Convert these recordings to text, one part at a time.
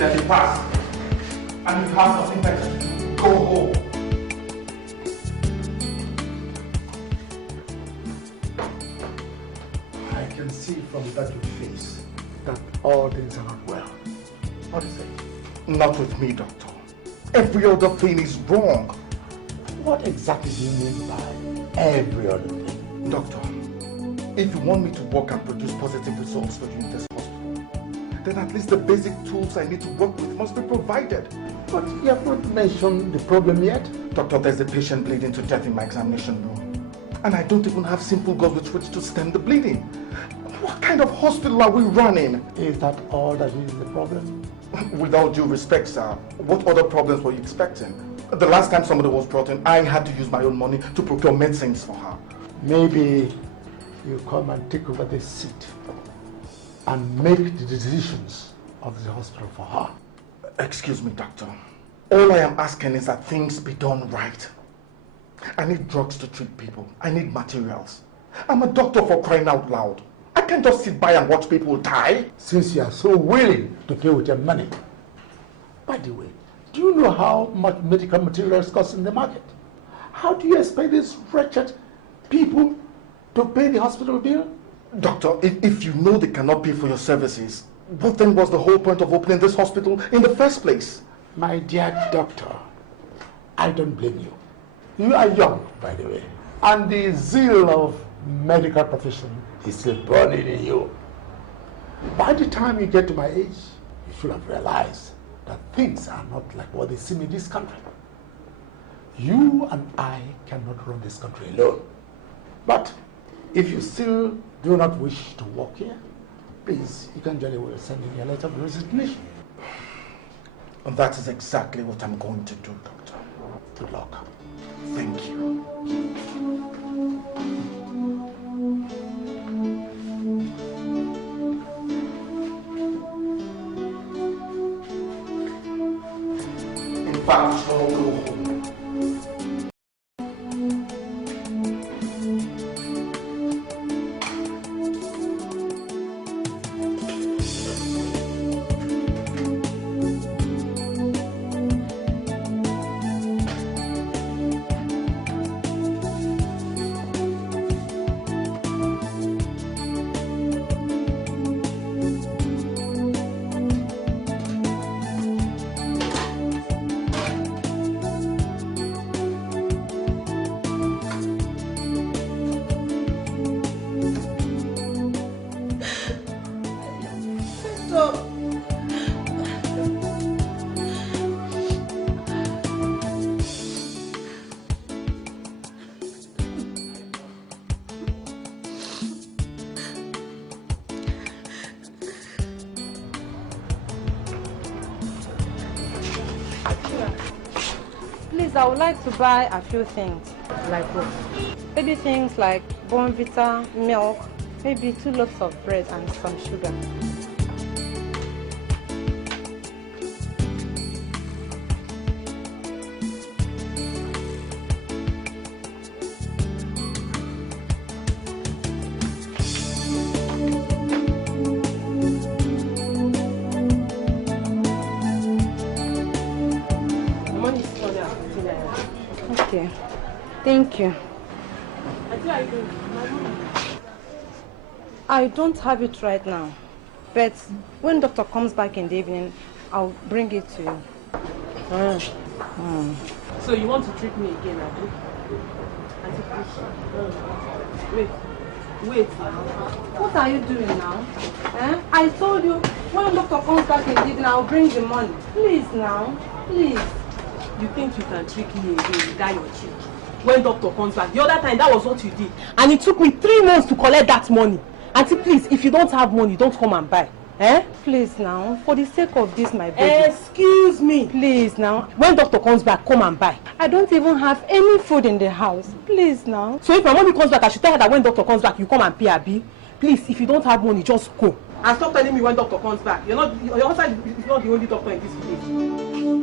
let it pass. And if you have nothing better to do, go home. I can see from that your face that all things are not well. What is it? Not with me, doctor. Every other thing is wrong. What exactly do you mean by every other thing? Doctor, if you want me to work and produce positive results for you in this hospital, then at least the basic tools I need to work with must be provided. But you have not mentioned the problem yet. Doctor, there's a patient bleeding to death in my examination room. And I don't even have simple gauze with which to stem the bleeding. What kind of hospital are we running? Is that all that is the problem? With all due respect, sir, what other problems were you expecting? The last time somebody was brought in, I had to use my own money to procure medicines for her. Maybe you come and take over this seat and make the decisions of the hospital for her. Excuse me, doctor. All I am asking is that things be done right. I need drugs to treat people. I need materials. I'm a doctor, for crying out loud. I can't just sit by and watch people die. Since you are so willing to pay with your money. By the way, do you know how much medical materials cost in the market? How do you expect these wretched people to pay the hospital bill? Doctor, if you know they cannot pay for your services, what then was the whole point of opening this hospital in the first place? My dear doctor, I don't blame you. You are young, by the way, and the zeal of medical profession is still burning in you. By the time you get to my age, you should have realized that things are not like what they seem in this country. You and I cannot run this country alone. But if you still do not wish to work here, please, you can jolly well send in your letter of resignation. And that is exactly what I'm going to do, doctor. Good luck. Thank you. In fact, I'll go home. I would like to buy a few things. Like what? Maybe things like Bonvita, milk, maybe 2 loaves of bread and some sugar. Thank you. I don't have it right now, but when doctor comes back in the evening, I'll bring it to you. So you want to treat me again, Abby? Wait. What are you doing now? I told you, when doctor comes back in the evening, I'll bring the money. Please now, please. You think you can trick me again with that your trick? When doctor comes back, the other time that was what you did, and it took me 3 months to collect that money. Auntie, please, if you don't have money, don't come and buy. Please now, for the sake of this, my baby. Excuse me. Please now. When doctor comes back, come and buy. I don't even have any food in the house. Please now. So if my money comes back, I should tell her that when doctor comes back, you come and pay, Abi. Please, if you don't have money, just go. And stop telling me when doctor comes back. Your husband is not the only doctor in this village.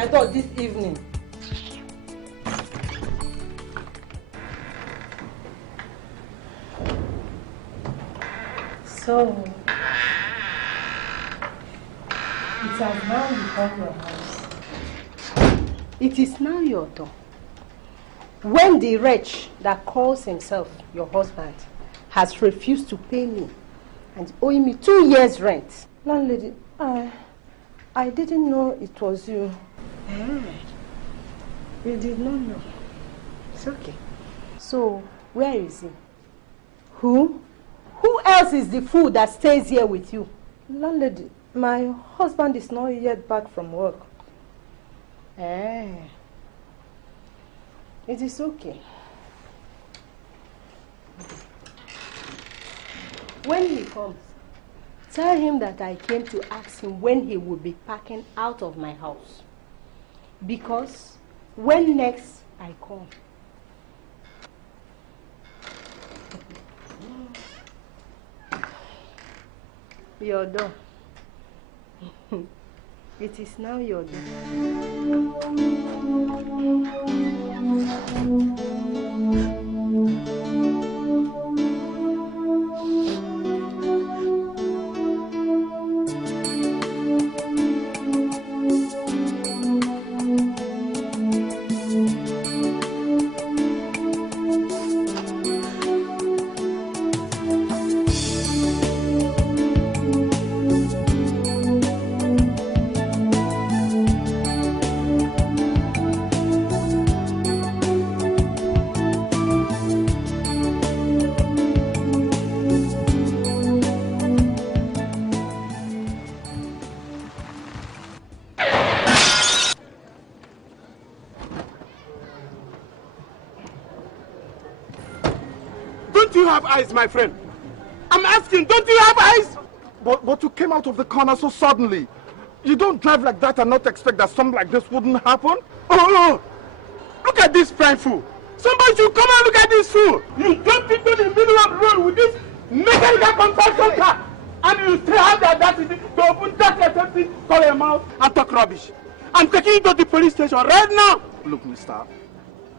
my door this evening. So, it has now become your house. It is now your door. When the wretch that calls himself your husband has refused to pay me and owing me 2 years' rent. Landlady, I didn't know it was you. You did not know. It's okay. So, where is he? Who? Who else is the fool that stays here with you? Landlady, my husband is not yet back from work. It is okay. When he comes, tell him that I came to ask him when he will be packing out of my house. Because when next I come, your door. It is now your door. Eyes, my friend. I'm asking, don't you have eyes? But you came out of the corner so suddenly. You don't drive like that and not expect that something like this wouldn't happen? Oh, look at this fine fool. Somebody should come and look at this fool. You jump into the middle of the road with this mechanical construction car, and you still have the audacity to open that empty for your mouth and talk rubbish. I'm taking you to the police station right now. Look, mister,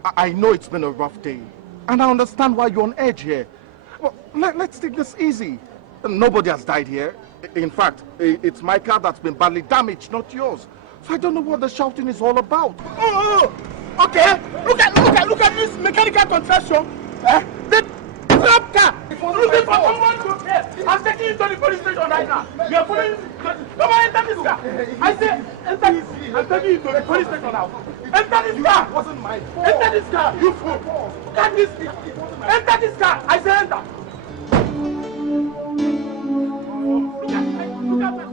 I know it's been a rough day, and I understand why you're on edge here. Well, let's take this easy. Nobody has died here. In fact, it's my car that's been badly damaged, not yours. So I don't know what the shouting is all about. Oh, okay. Look at this mechanical contraction. The trap car. Looking for someone to pay. I'm taking you to the police station right now. You're following. Come on, enter this car. I say, enter this. I'm taking you to the police station now. Enter this car. It wasn't my fault. Enter this car. You fool. Look at this. Enter this car. I say enter. Look at that.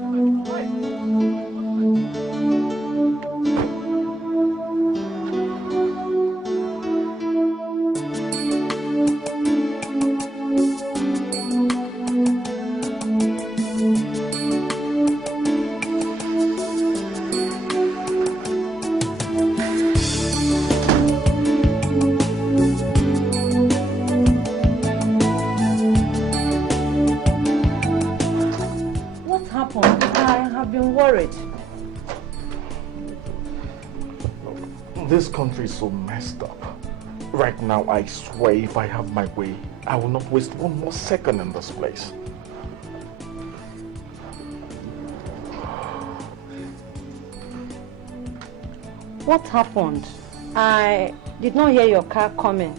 This country is so messed up. Right now, I swear if I have my way, I will not waste one more second in this place. What happened? I did not hear your car coming.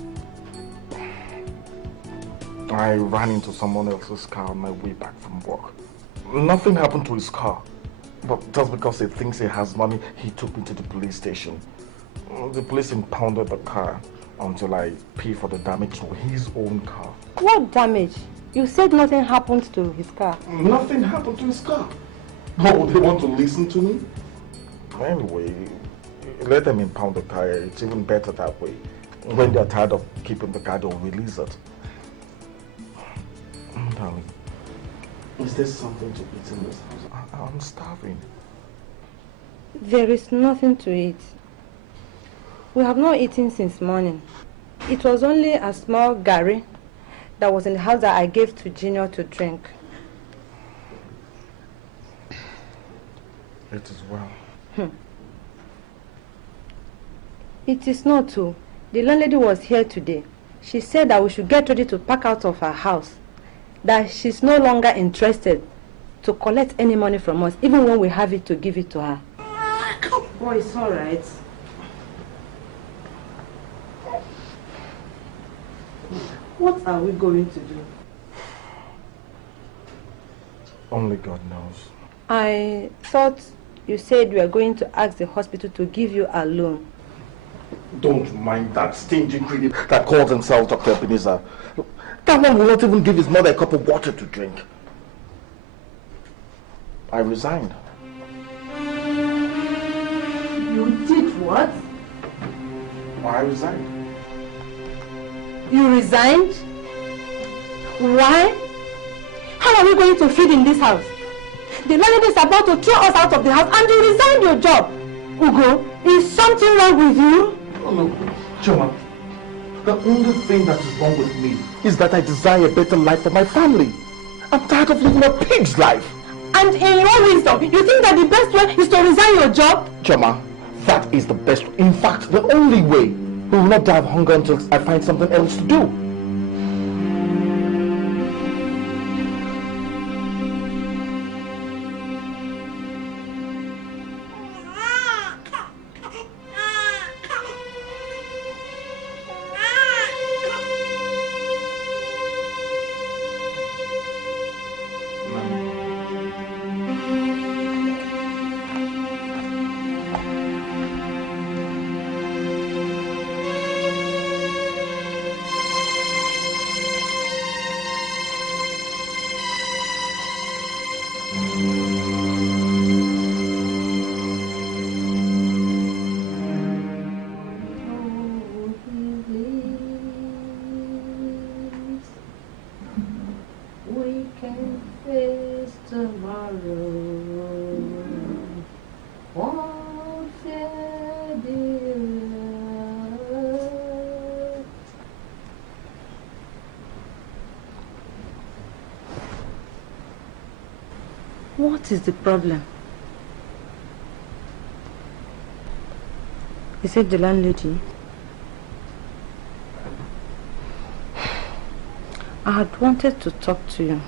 I ran into someone else's car on my way back from work. Nothing happened to his car. But just because he thinks he has money, he took me to the police station. The police impounded the car until I pay for the damage to his own car. What damage? You said nothing happened to his car. Nothing happened to his car. Oh, they want to listen to me? Anyway, let them impound the car. It's even better that way. When they're tired of keeping the car, they'll release it. Darling, is there something to eat in this house? I'm starving. There is nothing to eat. We have not eaten since morning. It was only a small gari that was in the house that I gave to Junior to drink. It is well. It is not true. The landlady was here today. She said that we should get ready to pack out of her house. That she's no longer interested to collect any money from us, even when we have it to give it to her. Oh, it's all right. What are we going to do? Only God knows. I thought you said you were going to ask the hospital to give you a loan. Don't mind that stingy critic that calls himself Dr. Ebenezer. That one will not even give his mother a cup of water to drink. I resigned. You did what? I resigned. You resigned? Why? How are we going to feed in this house? The landlady is about to throw us out of the house and you resigned your job. Ugo, is something wrong with you? Oh no, Choma. The only thing that is wrong with me is that I desire a better life for my family. I'm tired of living a pig's life. And in your wisdom, you think that the best way is to resign your job? Choma, that is the best. In fact, the only way. We will not die of hunger until I find something else to do. What is the problem? Is it the landlady? I had wanted to talk to you.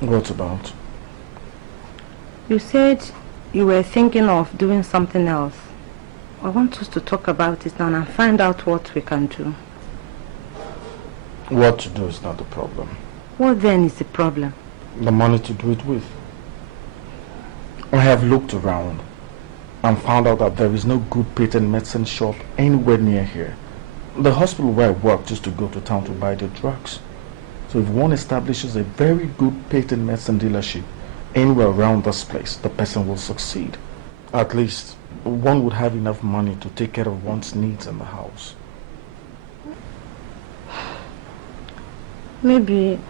What about? You said you were thinking of doing something else. I want us to talk about it now and find out what we can do. What to do is not the problem. What then is the problem? The money to do it with. I have looked around and found out that there is no good patent medicine shop anywhere near here. The hospital where I work used to go to town to buy their drugs. So if one establishes a very good patent medicine dealership anywhere around this place, the person will succeed. At least one would have enough money to take care of one's needs in the house. Maybe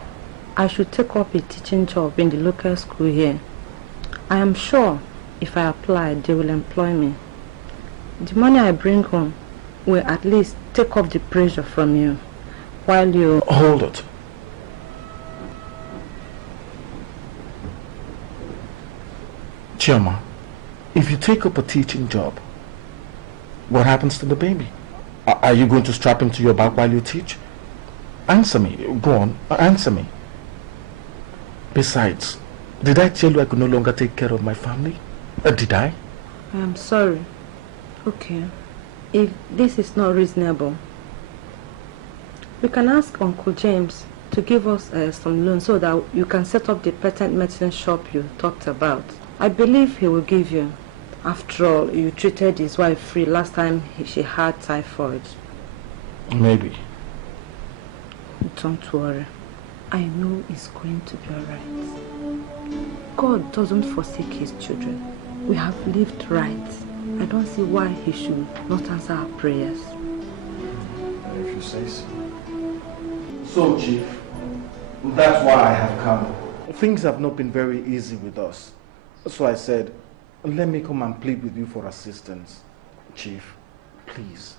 I should take up a teaching job in the local school here. I am sure if I apply, they will employ me. The money I bring home will at least take off the pressure from you while you... Hold it. Chioma, if you take up a teaching job, what happens to the baby? Are you going to strap him to your back while you teach? Answer me. Go on. Answer me. Besides, did I tell you I could no longer take care of my family? Did I? I am sorry. Okay. If this is not reasonable, we can ask Uncle James to give us some loan so that you can set up the patent medicine shop you talked about. I believe he will give you. After all, you treated his wife free last time she had typhoid. Maybe. Don't worry. I know it's going to be alright. God doesn't forsake his children. We have lived right. I don't see why he should not answer our prayers. If you say so. So, Chief, that's why I have come. Things have not been very easy with us. So I said, let me come and plead with you for assistance. Chief, please,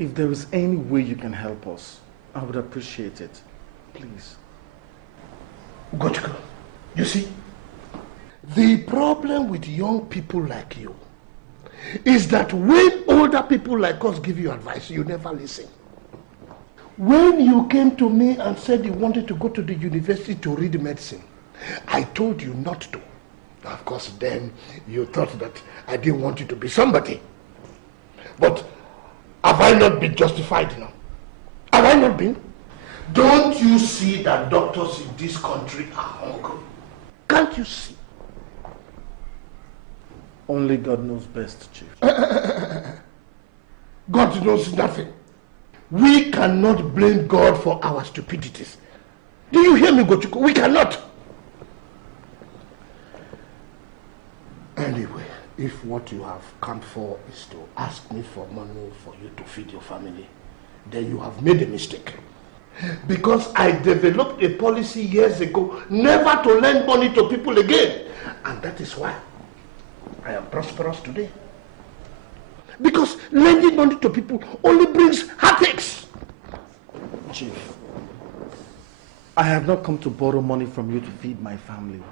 if there is any way you can help us, I would appreciate it. Please. Good girl. You see, the problem with young people like you is that when older people like us give you advice, you never listen. When you came to me and said you wanted to go to the university to read medicine, I told you not to. Of course, then you thought that I didn't want you to be somebody. But have I not been justified now? Have I not been? Don't you see that doctors in this country are hungry? Can't you see? Only God knows best, Chief. God knows nothing. We cannot blame God for our stupidities. Do you hear me, Gochuko? We cannot. Anyway, if what you have come for is to ask me for money for you to feed your family, then you have made a mistake. Because I developed a policy years ago never to lend money to people again. And that is why I am prosperous today. Because lending money to people only brings heartaches. Chief, I have not come to borrow money from you to feed my family.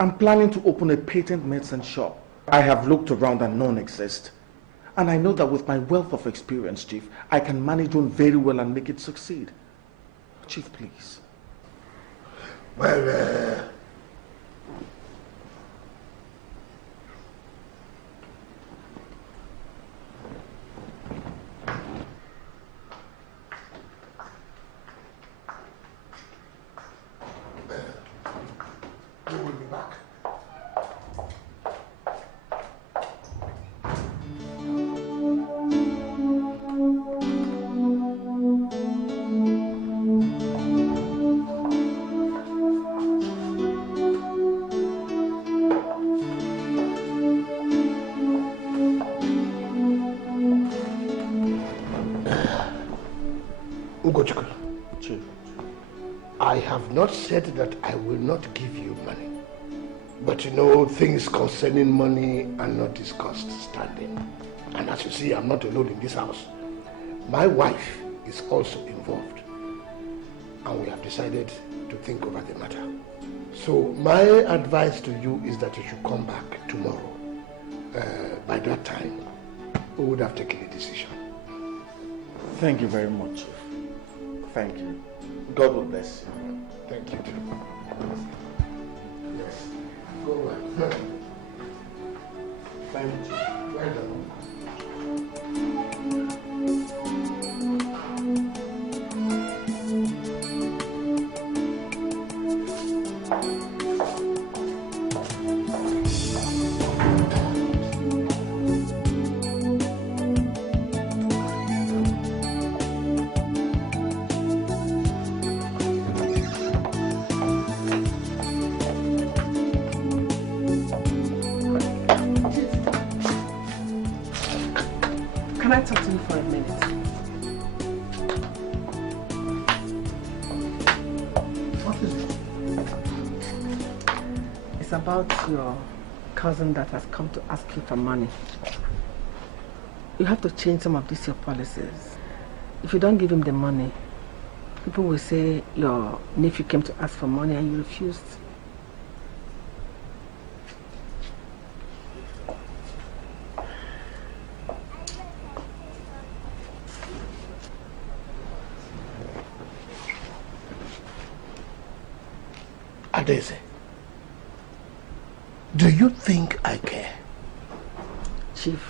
I'm planning to open a patent medicine shop. I have looked around and none exist. And I know that with my wealth of experience, Chief, I can manage one very well and make it succeed. Chief, please. Well, we will be back. Chief. I have not said that I will not give you money. But you know, things concerning money are not discussed standing. And as you see, I'm not alone in this house. My wife is also involved. And we have decided to think over the matter. So my advice to you is that you should come back tomorrow. By that time, we would have taken a decision. Thank you very much, Chief. Thank you. God will bless you. Thank you too. Yes. Go well. Thank you, Chief. Well done. Can I talk to you for a minute? What is it? It's about your cousin that has come to ask you for money. You have to change some of these your policies. If you don't give him the money, people will say your nephew came to ask for money and you refused. Adeze, do you think I care? Chief,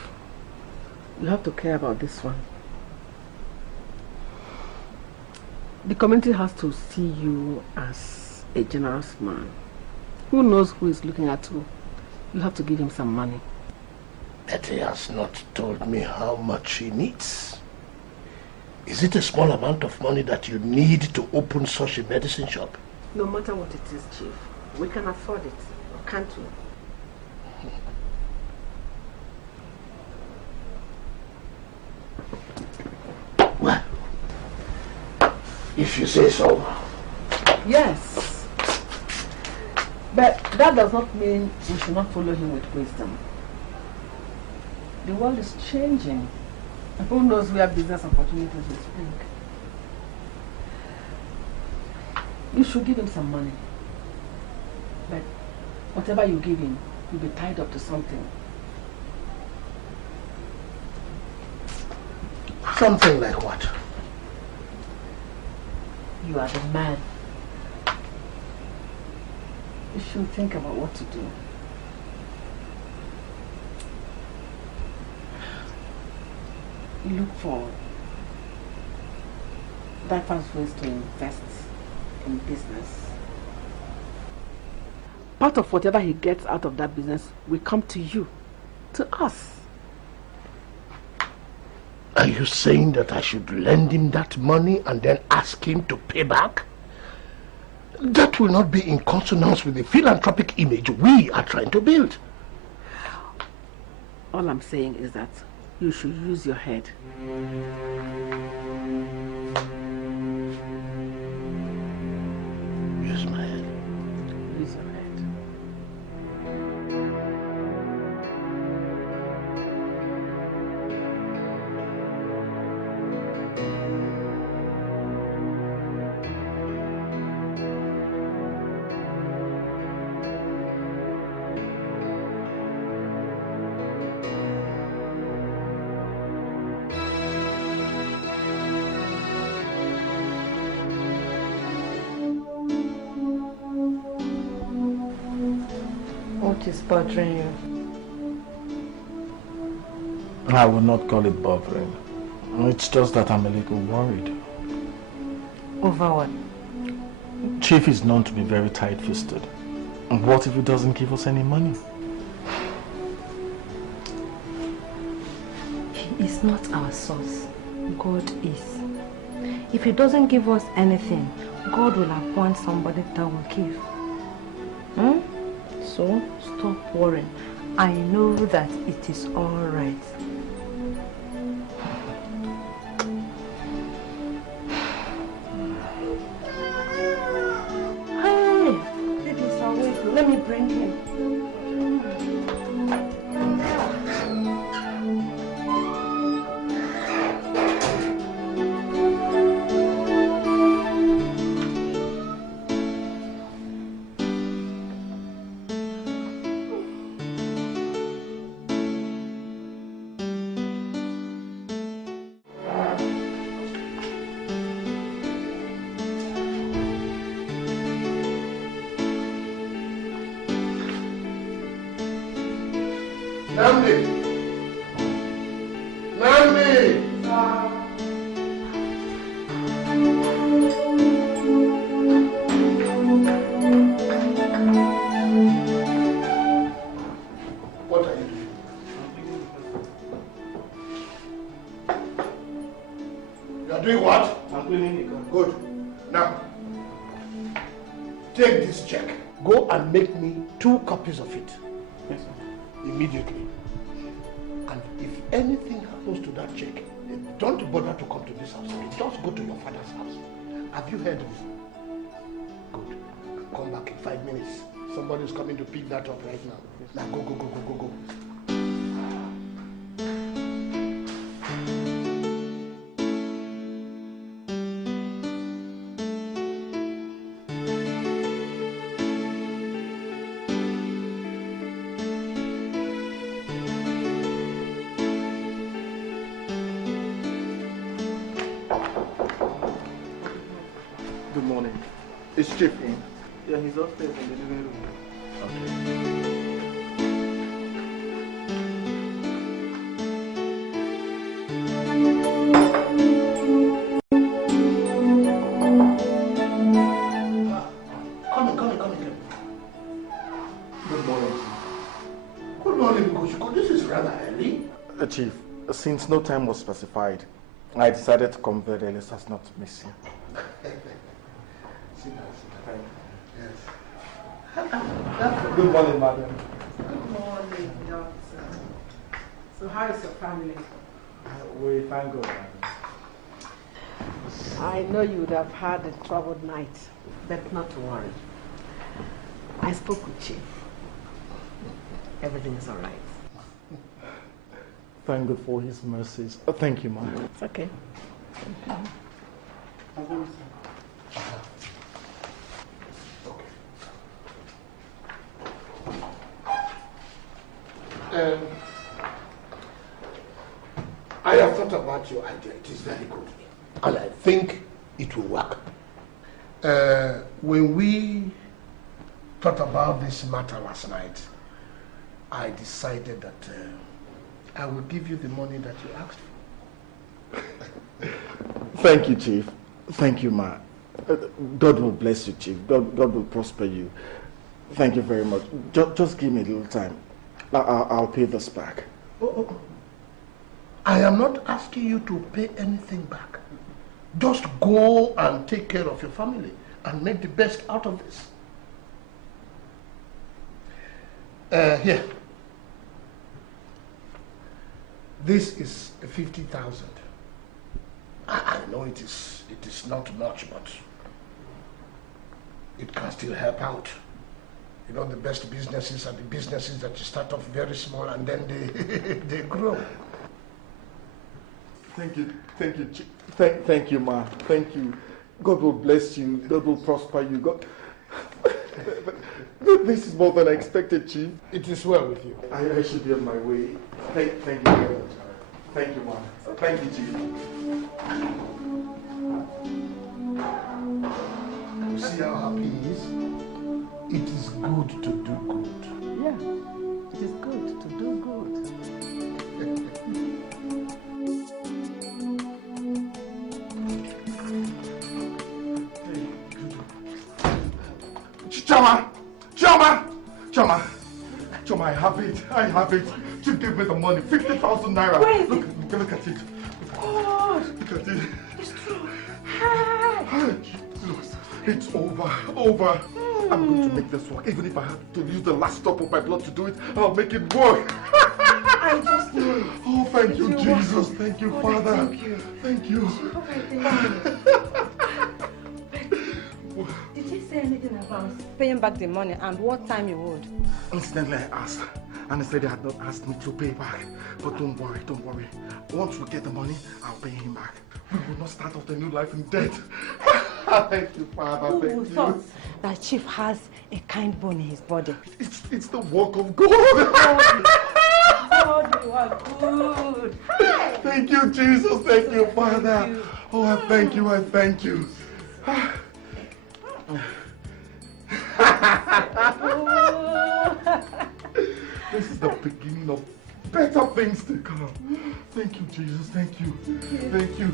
you have to care about this one. The community has to see you as a generous man. Who knows who is looking at you? You have to give him some money. But he has not told me how much he needs. Is it a small amount of money that you need to open such a medicine shop? No matter what it is, Chief, we can afford it, or can't we? Well, if you say so. Yes. But that does not mean we should not follow him with wisdom. The world is changing. And who knows where business opportunities will spring. You should give him some money. But whatever you give him, you'll be tied up to something. Something like what? You are the man. You should think about what to do. You look for diverse ways to invest in business. Part of whatever he gets out of that business will come to you, to us. Are you saying that I should lend him that money and then ask him to pay back? That will not be in consonance with the philanthropic image we are trying to build. All I'm saying is that you should use your head. Use my head. Use your head. What is bothering you? I would not call it bothering. It's just that I'm a little worried. Over what? Chief is known to be very tight-fisted. What if he doesn't give us any money? He is not our source. God is. If he doesn't give us anything, God will appoint somebody that will give. So, stop worrying. I know that it is all right. Hey, baby's awake. Let me bring him. Make me 2 copies of it. Yes, sir. Immediately. And if anything happens to that check, don't bother to come to this house. Just go to your father's house. Have you heard me? Good. Come back in 5 minutes. Somebody's coming to pick that up right now. Yes. Now go. Is Chief in? Yeah, he's upstairs in the living room. Okay. Come. Good morning. Good morning, Goshiko. This is rather early. Chief, since no time was specified, I decided to come very early so as not to miss you. Sit down. Yes. Good morning, madam. Good morning, doctor. So how is your family? We thank God, madam. I know you would have had a troubled night, but not to worry. I spoke with Chief. Everything is all right. Thank God for his mercies. Thank you, ma'am. It's okay. I have thought about your idea. It is very good. And I think it will work. When we thought about this matter last night, I decided that I will give you the money that you asked for. Thank you, Chief. Thank you, Ma. God will bless you, Chief. God will prosper you. Thank you very much. Just give me a little time. I'll pay this back. Oh. I am not asking you to pay anything back. Just go and take care of your family and make the best out of this. Here. This is 50,000. I know it is not much, but it can still help out. You know, the best businesses are the businesses that you start off very small and then they grow. Thank you, Chief. Thank you, Ma. Thank you. God will bless you. God will prosper you. God. This is more than I expected, Chief. It is well with you. I should be on my way. Thank you very much. Thank you, Ma. Thank you, Chief. You see how happy he is? It is good to do good. Yeah, it is good to do good. Choma, I have it. Chief gave me the money, 50,000 naira. Where is look at it. God! Look at it. It's true. Hey! Look, it's over. I'm going to make this work. Even if I have to use the last drop of my blood to do it, I'll make it work. I just knew it. Oh, thank you, Jesus. Thank you, Father. Thank you. Did you say anything about paying back the money and what time you would? Incidentally, I asked, and he said they had not asked me to pay back. But don't worry. Once we get the money, I'll pay him back. We will not start off the new life in debt. Thank you, Father. Thank you. Thought that Chief has a kind bone in his body? It's the work of God. God, you are good. Thank you, Jesus. Thank you, Father. Thank you. Oh, I thank you. This is the beginning of better things to come. Thank you, Jesus. Thank you. Thank you.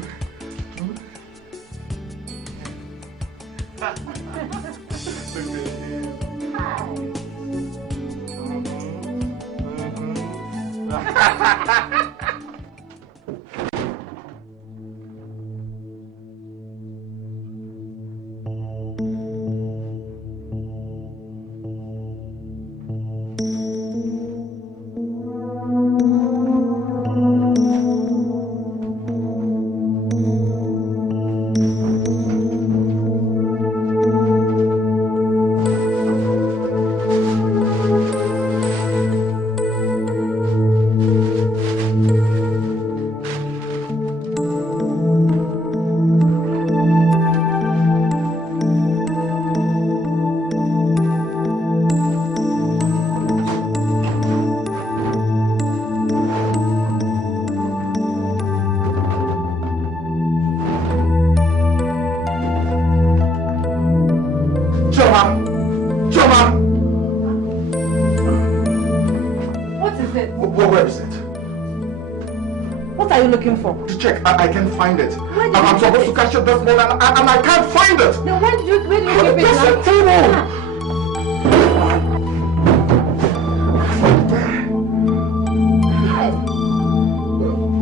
Looking for? To check, I can't find it. I'm supposed to catch it this morning and I can't find it. Then where did you keep it now?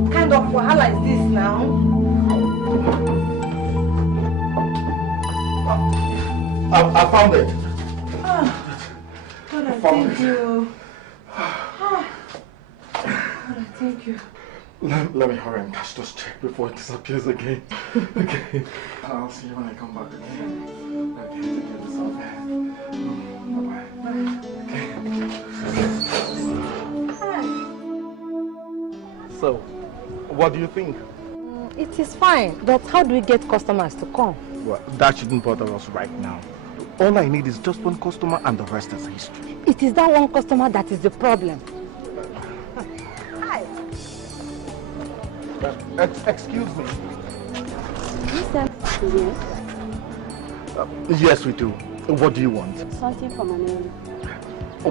What kind of wahala is this now? I found it. God, I thank you. God, I thank you. Let me hurry and catch this check before it disappears again. Okay. I'll see you when I come back again. Okay, take care of yourself. Bye-bye. Okay. So, what do you think? It is fine, but how do we get customers to come? Well, that shouldn't bother us right now. All I need is just one customer and the rest is history. It is that one customer that is the problem. Excuse me. You sent to you? Yes, we do. What do you want? Something for my name.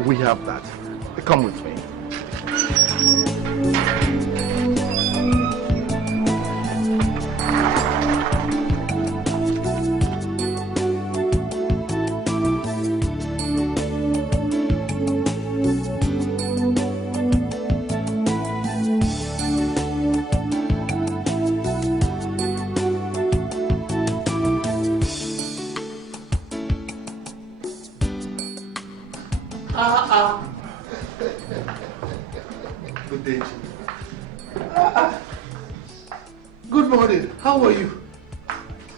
We have that. Come with me. Good day, Chief. Good morning. How are you?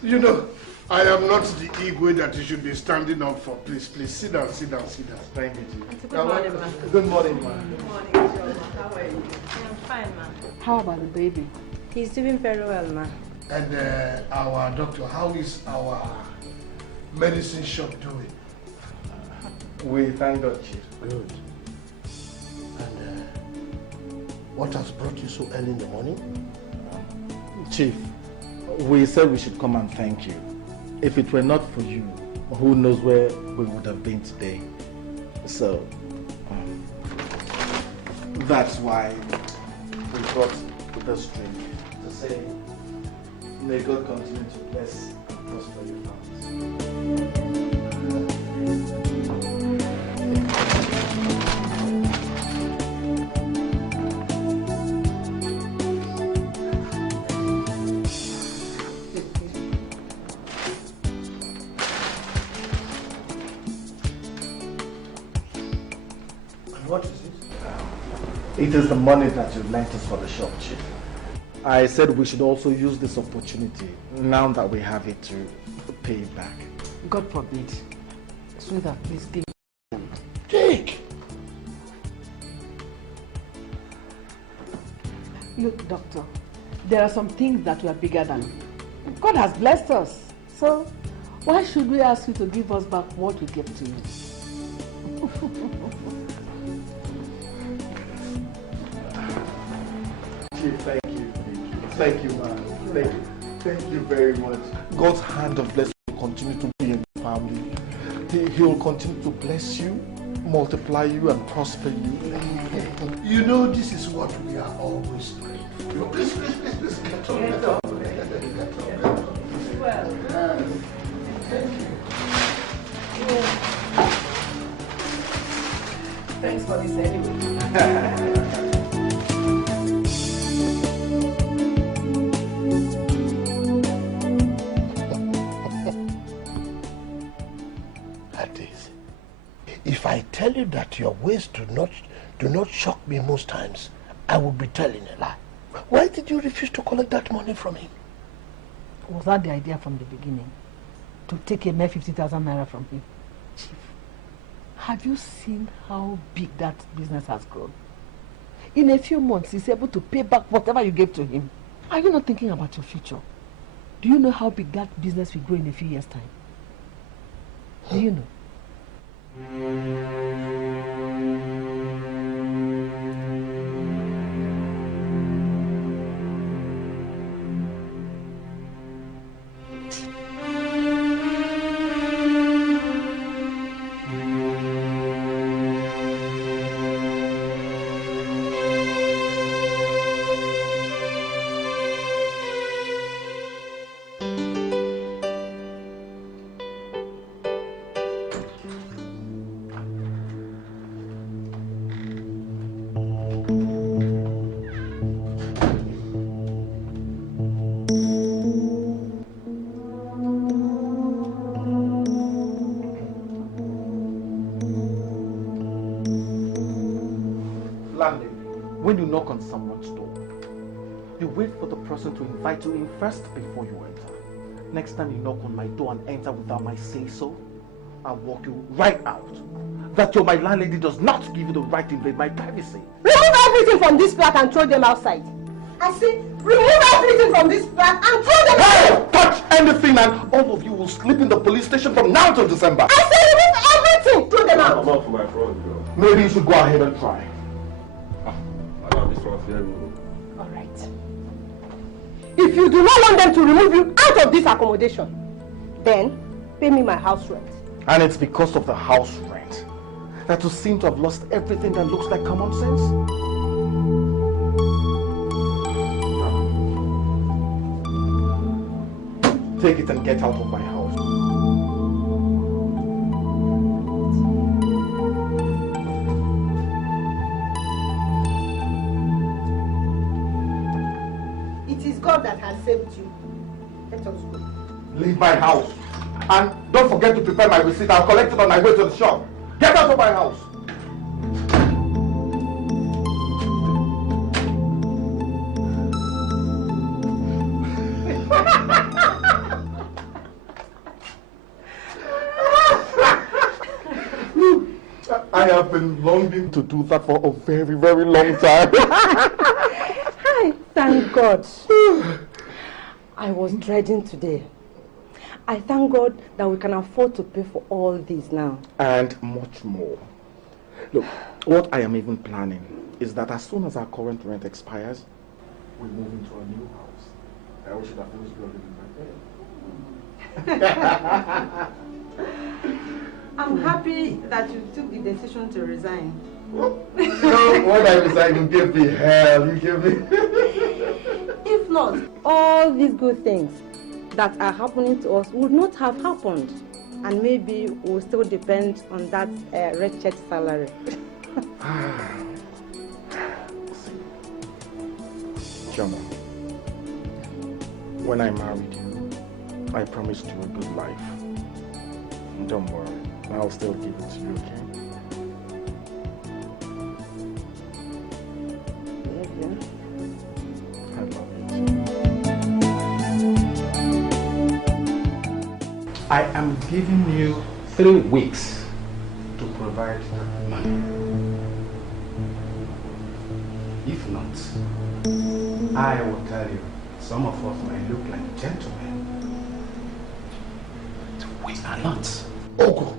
You know, I am not the Igwe that you should be standing up for. Please, please, sit down, sit down, sit down. Thank you, Chief. Good morning, ma. Good morning, ma. Good morning, Joe. How are you? I'm fine, ma. How about the baby? He's doing very well, ma. And our doctor, how is our medicine shop doing? We thank God, Chief. Good. And what has brought you so early in the morning? Chief, we said we should come and thank you. If it were not for you, who knows where we would have been today. So, that's why we brought this drink to say, may God continue to bless and prosper your families. What is it? It is the money that you lent us for the shop, Chief. I said we should also use this opportunity, now that we have it, to pay it back. God forbid. Sweetheart, please give me. Take! Look, doctor, there are some things that were bigger than. God has blessed us. So, why should we ask you to give us back what we gave to you? Chief, thank you. Thank you, man. Thank you. Thank you very much. God's hand of blessing will continue to be in the family. He will continue to bless you, multiply you, and prosper you. You know, this is what we are always praying for. Please, please, please, please, get on. Get on. Well, Thank you. Thanks for this anyway. If I tell you that your ways do not shock me most times, I would be telling a lie. Why did you refuse to collect that money from him? Was that the idea from the beginning? To take a mere 50,000 naira from him? Chief, have you seen how big that business has grown? In a few months, he's able to pay back whatever you gave to him. Are you not thinking about your future? Do you know how big that business will grow in a few years' time? Do you know? Landlady, when you knock on someone's door, you wait for the person to invite you in first before you enter. Next time you knock on my door and enter without my say-so, I'll walk you right out. That my landlady does not give you the right to invade my privacy. remove everything from this flat and throw them outside. I say, remove everything from this flat and throw them outside. Hey! Touch anything and all of you will sleep in the police station from now till December. I say, remove everything, throw them out. I'm not for my fraud, girl. Maybe you should go ahead and try. Madam, this one fear me. All right. If you do not want them to remove you out of this accommodation, then pay me my house rent. And it's because of the house rent that you seem to have lost everything that looks like common sense? Take it and get out of my house. God that has saved you. Let us go. Leave my house. And don't forget to prepare my receipt. I'll collect it on my way to the shop. Get out of my house. I have been longing to do that for a very, very long time. Thank God. I was dreading today. I thank God that we can afford to pay for all this now. And much more. Look, what I am even planning is that as soon as our current rent expires, we move into a new house. I wish you had finished building back then. I'm happy that you took the decision to resign. No, when I resign, you give me hell. You give me... If not, all these good things that are happening to us would not have happened. And maybe we'll still depend on that wretched salary. Chama, when I married you, I promised you a good life. Don't worry, I'll still give it to you, okay? I am giving you 3 weeks to provide money. If not, I will tell you, some of us might look like gentlemen, but we are not. Ogo,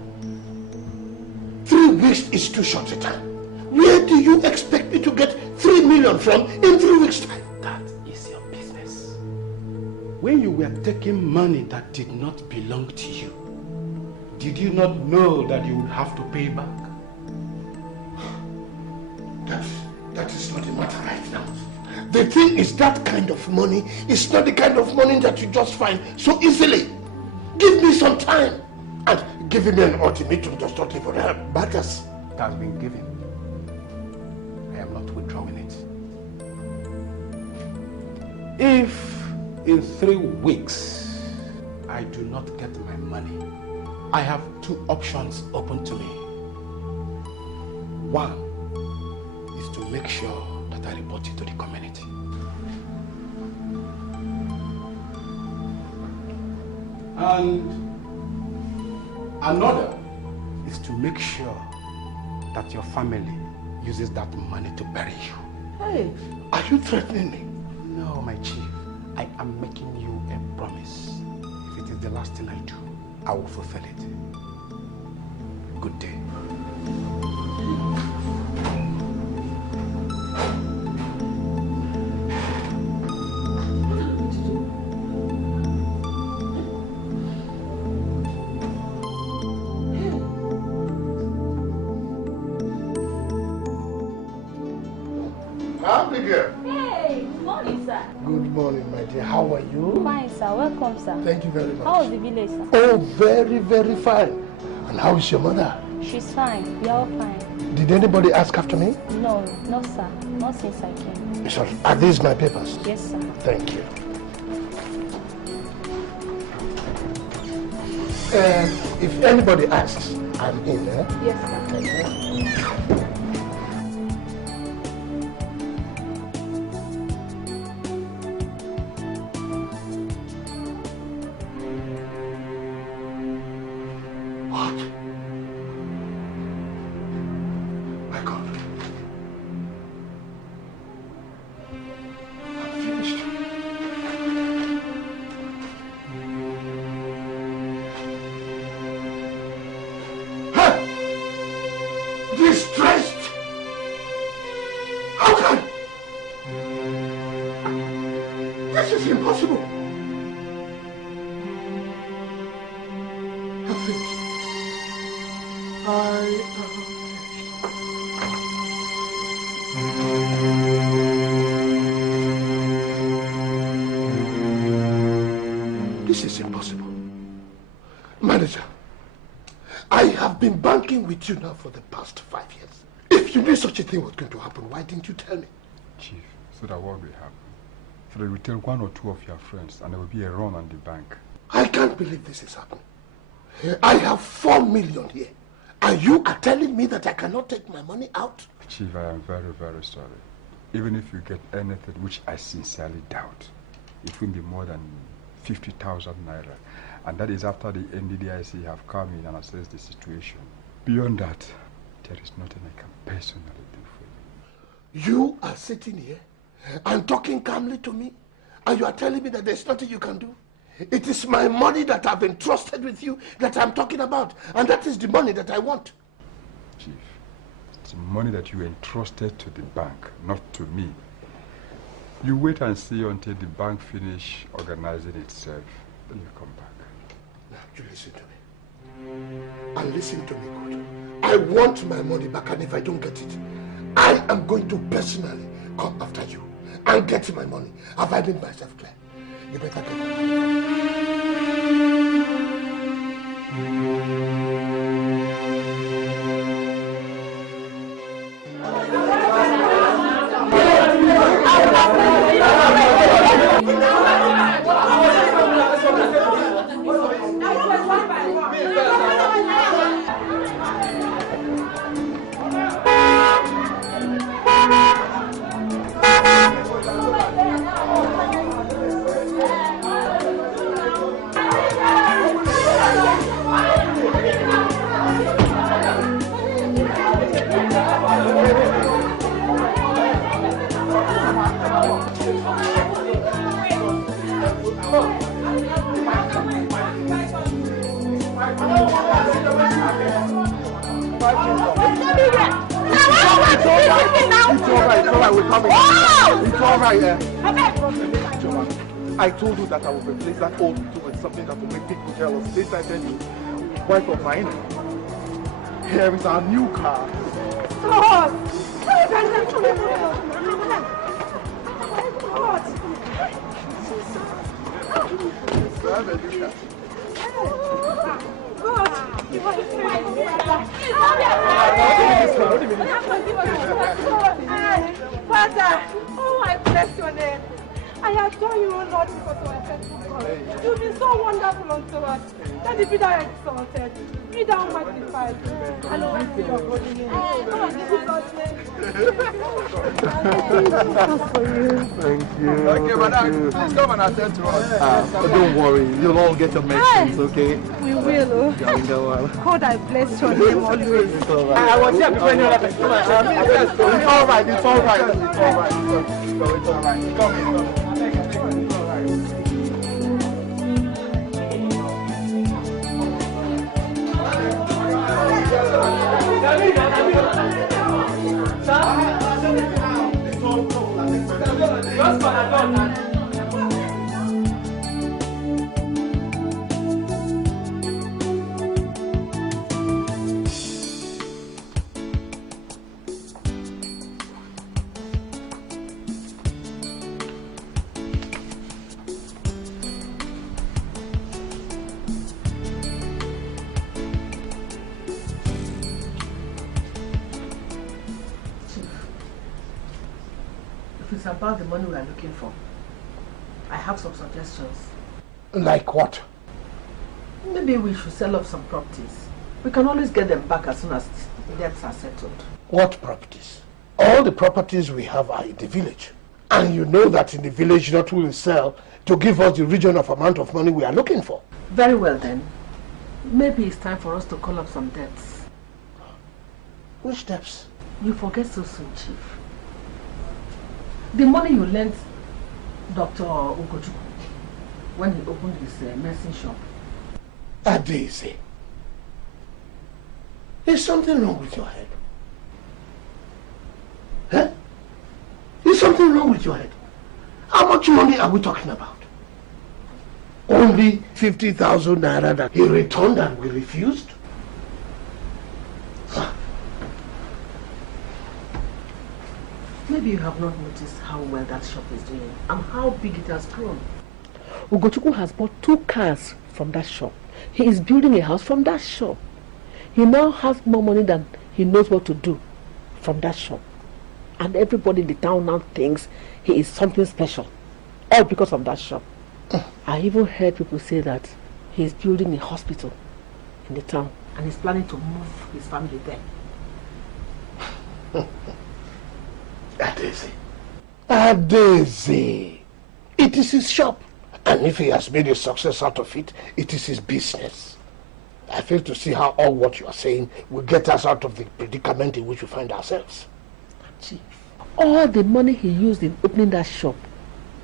3 weeks is too short a time. Where do you expect me to get 3 million from in 3 weeks' time? That is your business. When you were taking money that did not belong to you, did you not know that you would have to pay back? That is not the matter right now. The thing is, that kind of money is not the kind of money that you just find so easily. Give me some time. And giving me an ultimatum does not even help matters. It has been given. I am not withdrawing it. If in 3 weeks I do not get my money, I have 2 options open to me. One is to make sure that I report it to the community. And another is to make sure that your family uses that money to bury you. Hey, are you threatening me? No, my chief. I am making you a promise. If it is the last thing I do, I will fulfill it. Good day. Hey, good morning, sir. Good morning, my dear. How are you? Fine, sir. Welcome, sir. Thank you very much. How was the village, sir? Oh, very, very fine. And how is your mother? She's fine. We are all fine. Did anybody ask after me? No, no, sir. Not since I came. Sorry. Are these my papers? Yes, sir. Thank you. If anybody asks, I'm in there. Yes, sir. Okay. This impossible. I'm finished. I am finished. This is impossible. Manager, I have been banking with you now for the past 5 years. If you knew such a thing was going to happen, why didn't you tell me? Chief, so that what will happen? So that you tell 1 or 2 of your friends and there will be a run on the bank. I can't believe this is happening. I have 4 million here. And you are telling me that I cannot take my money out? Chief, I am very, very sorry. Even if you get anything, which I sincerely doubt, it will be more than 50,000 naira. And that is after the NDDIC have come in and assessed the situation. Beyond that, there is nothing I can personally do for you. You are sitting here and talking calmly to me, and you are telling me that there's nothing you can do? It is my money that I've entrusted with you that I'm talking about, and that is the money that I want. Chief, it's money that you entrusted to the bank, not to me. You wait and see until the bank finish organizing itself, then you come back. Now, you listen to me. And listen to me good. I want my money back, and if I don't get it, I am going to personally come after you and get my money. Have I made myself clear? You better get it. I told you that I will replace that old picture with something that will make people jealous. This I tell you, wife of mine. Here is our new car. Father, oh, I bless your name. I adore you, O Lord, because you are faithful God. You've been so wonderful unto us. Let it be thou exalted, be thou magnified, and always be your holy name. Thank you. Okay, madam, please come and attend to us. Don't worry, you'll all get your medicines, okay? We will. God, I bless your name always. I was here before any other person. It's all right, it's all right. It's all right. It's all right. Come in. About the money we are looking for, I have some suggestions. Like what? Maybe we should sell off some properties. We can always get them back as soon as the debts are settled. What properties? All the properties we have are in the village. And you know that in the village not will sell to give us the region of amount of money we are looking for. Very well then. Maybe it's time for us to call up some debts. Which debts? You forget so soon, Chief. The money you lent Dr. Ozokwor when he opened his medicine shop. Daisy, is something wrong with your head? Huh? Is something wrong with your head? How much money are we talking about? Only 50,000 naira that he returned and we refused? Maybe you have not noticed how well that shop is doing and how big it has grown. Ugochukwu has bought 2 cars from that shop. He is building a house from that shop. He now has more money than he knows what to do from that shop. And everybody in the town now thinks he is something special. All because of that shop. I even heard people say that he is building a hospital in the town and he's planning to move his family there. Adesi. It is his shop. And if he has made a success out of it, it is his business. I fail to see how all what you are saying will get us out of the predicament in which we find ourselves. Chief, all the money he used in opening that shop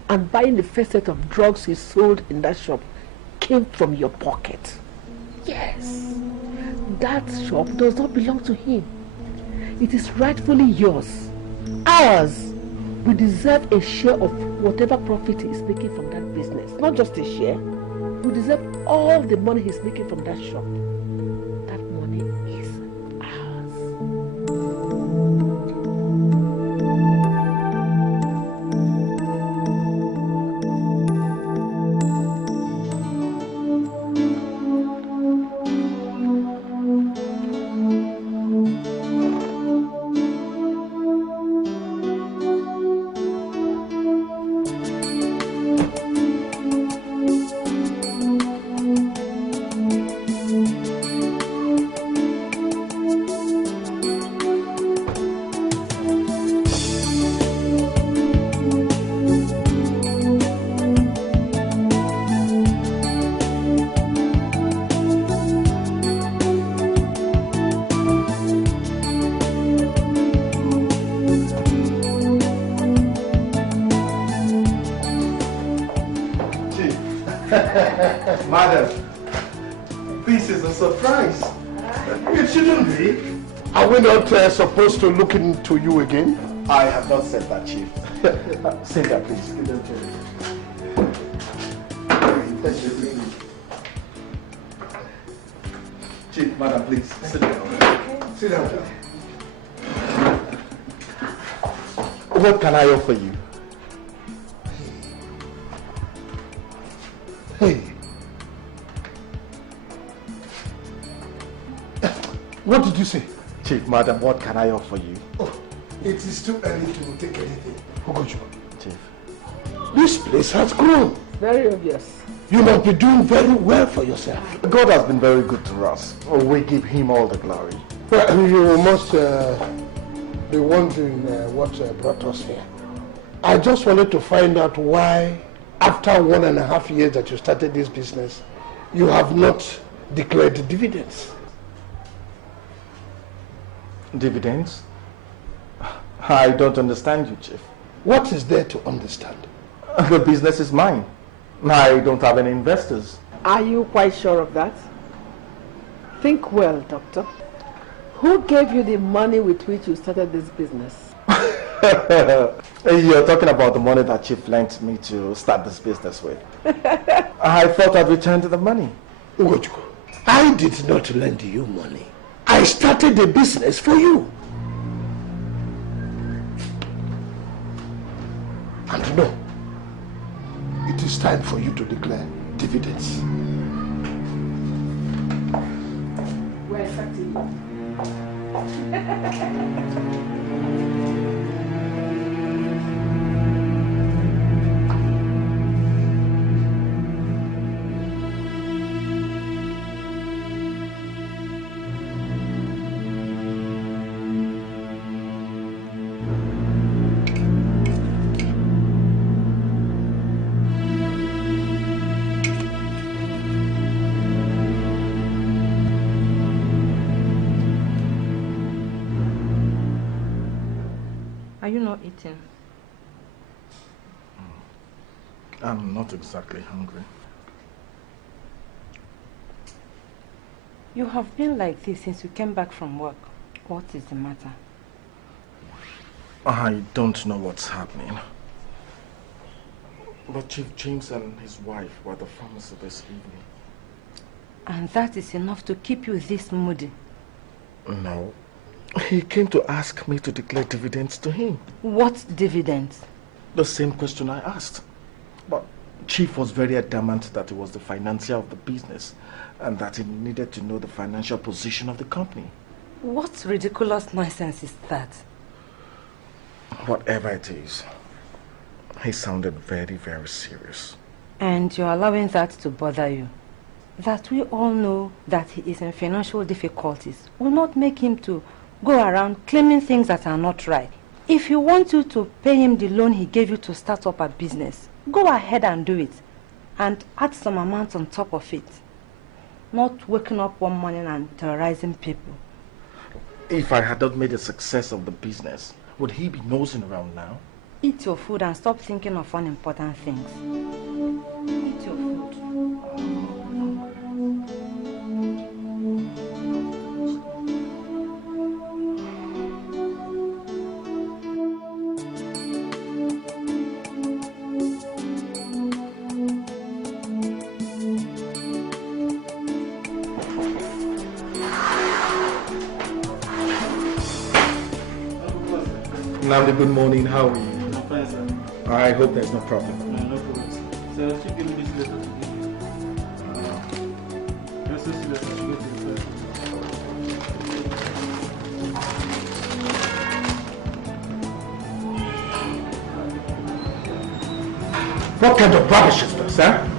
and buying the first set of drugs he sold in that shop came from your pocket. Yes, that shop does not belong to him. It is rightfully yours. Ours. We deserve a share of whatever profit he is making from that business. Not just a share. We deserve all the money he's making from that shop. That money is ours. Madam, this is a surprise. It shouldn't be. Are we not supposed to look into you again? I have not said that, Chief. Say that, please. Give them to me. Chief, madam, please. Sit down. Sit down. What can I offer you? Hey. What did you say? Chief, madam, what can I offer you? Oh, it is too early to take anything. Ogochukwu. Chief. This place has grown. Very obvious. You must be doing very well for yourself. God has been very good to us. Oh, we give him all the glory. Well, you must be wondering what brought us here. I just wanted to find out why, after 1.5 years that you started this business, you have not declared dividends. Dividends? I don't understand you, Chief. What is there to understand? The business is mine. I don't have any investors. Are you quite sure of that? Think well, Doctor. Who gave you the money with which you started this business? You're talking about the money that Chief lent me to start this business with. I thought I'd return the money. Ugochukwu, I did not lend you money. I started the business for you. And no, it is time for you to declare dividends. We're accepting you. Are you not eating? I'm not exactly hungry. You have been like this since you came back from work. What is the matter? I don't know what's happening. But Chief James and his wife were at the pharmacy this evening. And that is enough to keep you this moody? No. He came to ask me to declare dividends to him. What dividends? The same question I asked. But Chief was very adamant that he was the financier of the business and that he needed to know the financial position of the company. What ridiculous nonsense is that? Whatever it is, he sounded very, very serious. And you're allowing that to bother you? That we all know that he is in financial difficulties will not make him to go around claiming things that are not right. If you want you to pay him the loan he gave you to start up a business, go ahead and do it. And add some amount on top of it. Not waking up one morning and terrorizing people. If I had not made a success of the business, would he be nosing around now? Eat your food and stop thinking of unimportant things. Eat your food. Nnamdi, good morning. How are you? I'm fine, sir. I hope there's no problem. No problem, sir. Sir, she gave me this letter to give you. Just this letter to go to the person. What kind of rubbish is this, eh?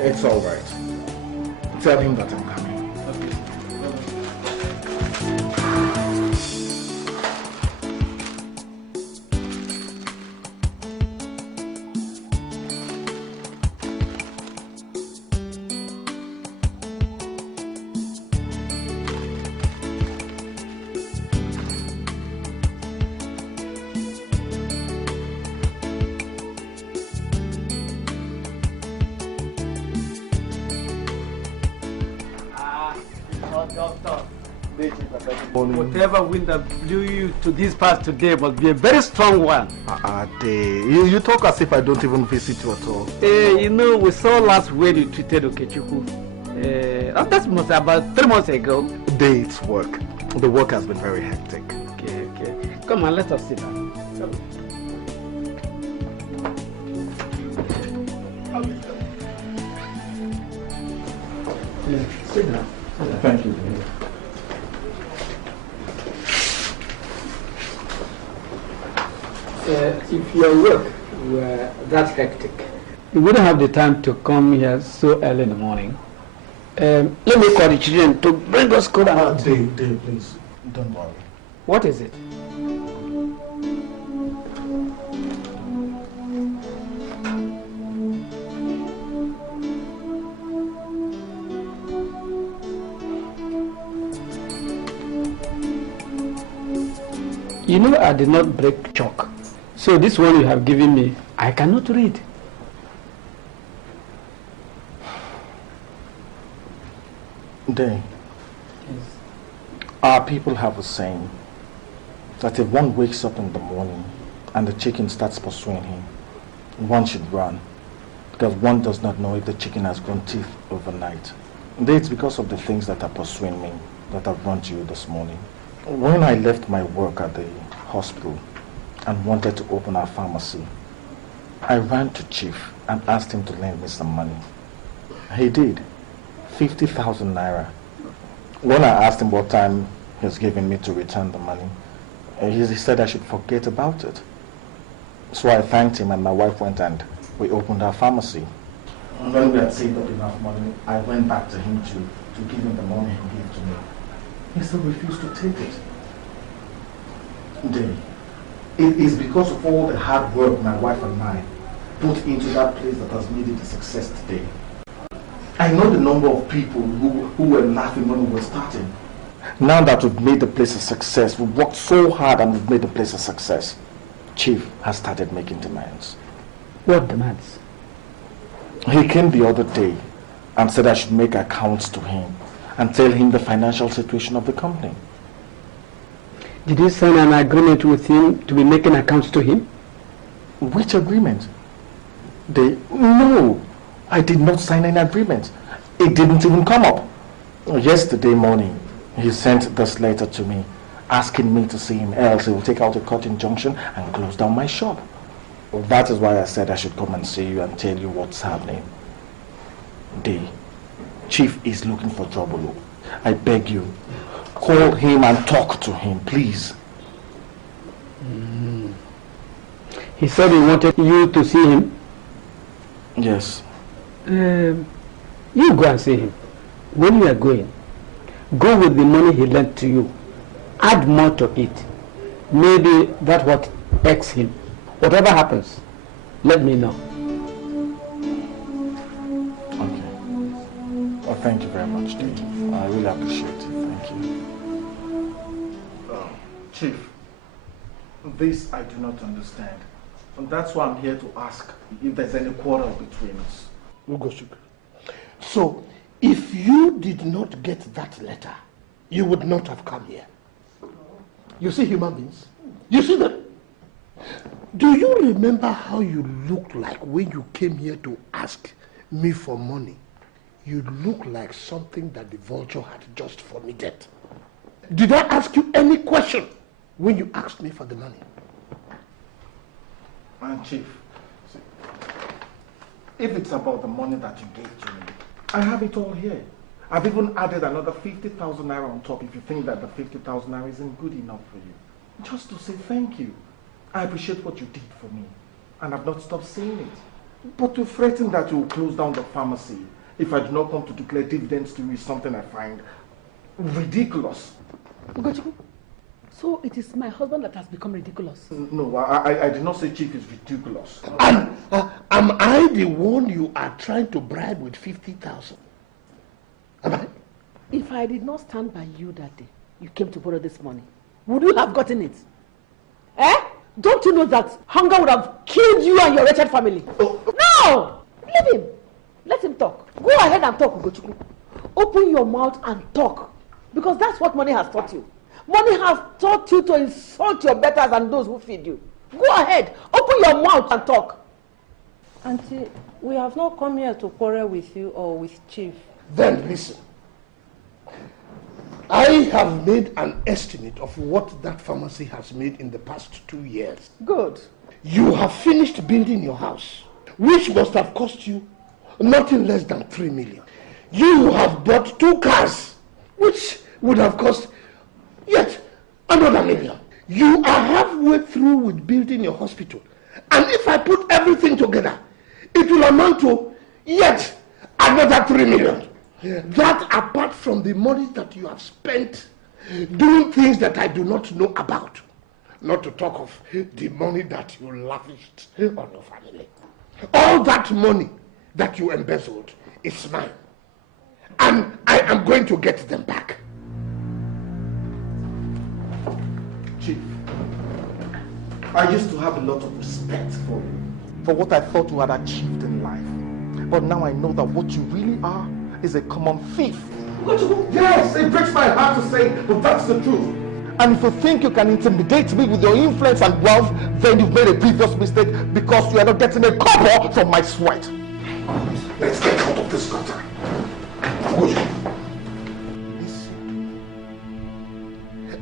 It's all right. Tell him that I'm coming. Okay. Whatever wind that blew you to this part today must be a very strong one. You talk as if I don't even visit you at all. You know, we saw last when you treated Okechukwu. That was about 3 months ago. Day, it's work. The work has been very hectic. Okay. Come on, let us sit down. Sit down. Thank you. If your work were that hectic, you wouldn't have the time to come here so early in the morning. Let me call the children to bring us cola. Dave, please, don't worry. What is it? You know I did not break chalk. So this one you have given me, I cannot read. Day, our people have a saying that if one wakes up in the morning and the chicken starts pursuing him, one should run, because one does not know if the chicken has grown teeth overnight. Day, it's because of the things that are pursuing me that I've run to you this morning. When I left my work at the hospital and wanted to open our pharmacy, I ran to Chief and asked him to lend me some money. He did. 50,000 naira. When I asked him what time he was giving me to return the money, he said I should forget about it. So I thanked him and my wife went and we opened our pharmacy. And when we had saved up enough money, I went back to him to give him the money he gave to me. He still refused to take it. Day, it is because of all the hard work my wife and I put into that place that has made it a success today. I know the number of people who were laughing when we were starting. Now that we've made the place a success, we've worked so hard and we've made the place a success, Chief has started making demands. What demands? He came the other day and said I should make accounts to him and tell him the financial situation of the company. Did you sign an agreement with him to be making accounts to him? Which agreement? No, I did not sign any agreement. It didn't even come up. Yesterday morning, he sent this letter to me, asking me to see him, else he will take out a court injunction and close down my shop. That is why I said I should come and see you and tell you what's happening. The chief is looking for trouble. I beg you, call him and talk to him, please. He said he wanted you to see him? Yes. You go and see him. When you are going, go with the money he lent to you. Add more to it. Maybe that's what irks him. Whatever happens, let me know. Okay. Well, thank you very much, Dave. I really appreciate it. Thank you. Chief, this I do not understand. And that's why I'm here to ask if there's any quarrel between us. So, if you did not get that letter, you would not have come here. You see human beings? You see them? Do you remember how you looked like when you came here to ask me for money? You look like something that the vulture had just vomited. Did I ask you any question when you asked me for the money? And Chief, see, if it's about the money that you gave to me, I have it all here. I've even added another 50,000 naira on top if you think that the 50,000 naira isn't good enough for you. Just to say thank you. I appreciate what you did for me, and I've not stopped saying it. But to threaten that you will close down the pharmacy if I do not come to declare dividends to you is something I find ridiculous. Ugochukwu, so it is my husband that has become ridiculous? No, I did not say Chief is ridiculous. And am I the one you are trying to bribe with 50,000? Am I? If I did not stand by you that day, you came to borrow this money, would you have gotten it? Eh? Don't you know that hunger would have killed you and your wretched family? Oh. No! Leave him. Let him talk. Go ahead and talk, Ugochukwu. Open your mouth and talk. Because that's what money has taught you. Money has taught you to insult your betters and those who feed you. Go ahead. Open your mouth and talk. Auntie, we have not come here to quarrel with you or with Chief. Then listen. I have made an estimate of what that pharmacy has made in the past 2 years. Good. You have finished building your house, which must have cost you nothing less than 3 million. You have bought 2 cars, which would have cost yet another 1 million. You are halfway through with building your hospital. And if I put everything together, it will amount to yet another 3 million. That apart from the money that you have spent doing things that I do not know about. Not to talk of the money that you lavished on your family. All that money that you embezzled is mine. And I am going to get them back. Chief, I used to have a lot of respect for you, for what I thought you had achieved in life. But now I know that what you really are is a common thief. Yes, it breaks my heart to say, but that's the truth. And if you think you can intimidate me with your influence and wealth, then you've made a grievous mistake because you are not getting a copper from my sweat. Let's get out of this gutter.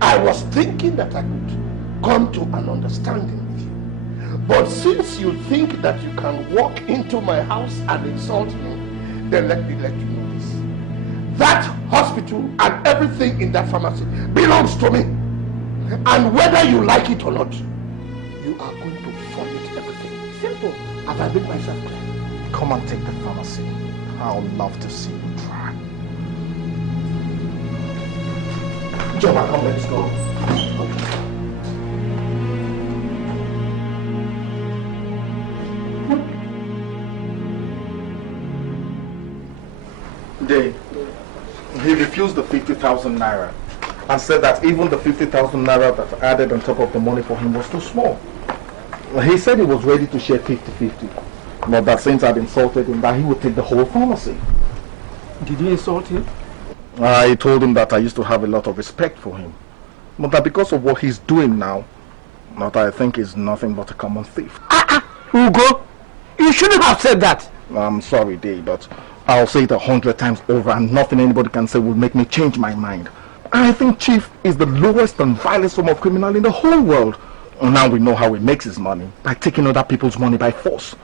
I was thinking that I could come to an understanding with you. But since you think that you can walk into my house and insult me, then let me let you know this. That hospital and everything in that pharmacy belongs to me. And whether you like it or not, you are going to forfeit everything. Simple. Have I made myself clear? Come and take the pharmacy. I would love to see you try. Joma, come, let's go. He refused the 50,000 naira and said that even the 50,000 naira that added on top of the money for him was too small. He said he was ready to share 50-50, but that since I'd insulted him, that he would take the whole pharmacy. Did you insult him? I told him that I used to have a lot of respect for him, But that because of what he's doing now, that I think is nothing but a common thief. Ugo, you shouldn't have said that. I'm sorry, Dave, but I'll say it 100 times over and nothing anybody can say will make me change my mind. I think Chief is the lowest and vilest form of criminal in the whole world. Now we know how he makes his money, by taking other people's money by force.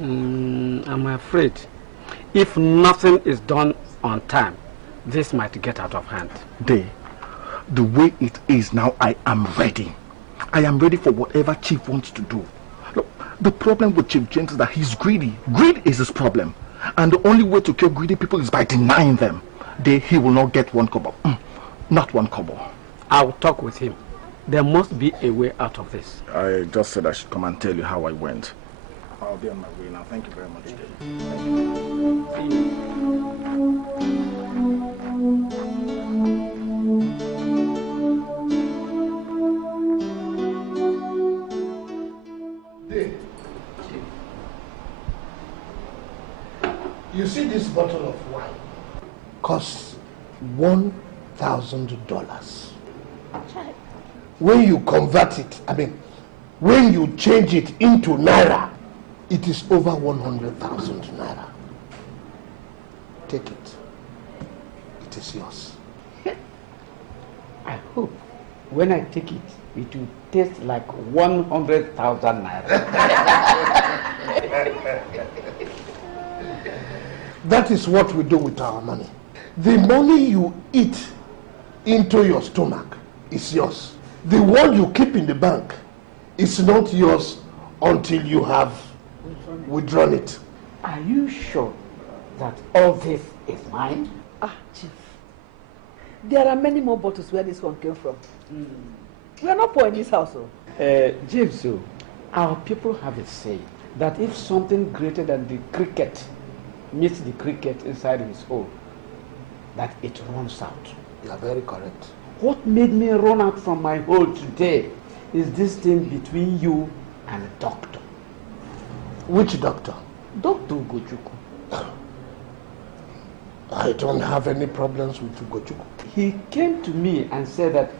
I'm afraid if nothing is done on time, this might get out of hand. Dave, the way it is now, I am ready. I am ready for whatever Chief wants to do. Look, the problem with Chief James is that he's greedy. Greed is his problem. And the only way to cure greedy people is by denying them. He will not get one kobo. Not one kobo. I'll talk with him. There must be a way out of this. I just said I should come and tell you how I went. I'll be on my way now. Thank you very much, Dave. You see, this bottle of wine costs $1,000. When you convert it, when you change it into naira, it is over 100,000 naira. Take it. It is yours. I hope when I take it, it will taste like 100,000 naira. That is what we do with our money. The money you eat into your stomach is yours. The one you keep in the bank is not yours until you have withdrawn it. Are you sure that all this is mine? Chief. There are many more bottles where this one came from. We are not poor in this house. James, our people have a saying that if something greater than the cricket meets the cricket inside his hole, that it runs out. You are very correct. What made me run out from my hole today is this thing between you and the doctor. Which doctor? Dr. Ugochukwu. I don't have any problems with Ugochukwu. He came to me and said that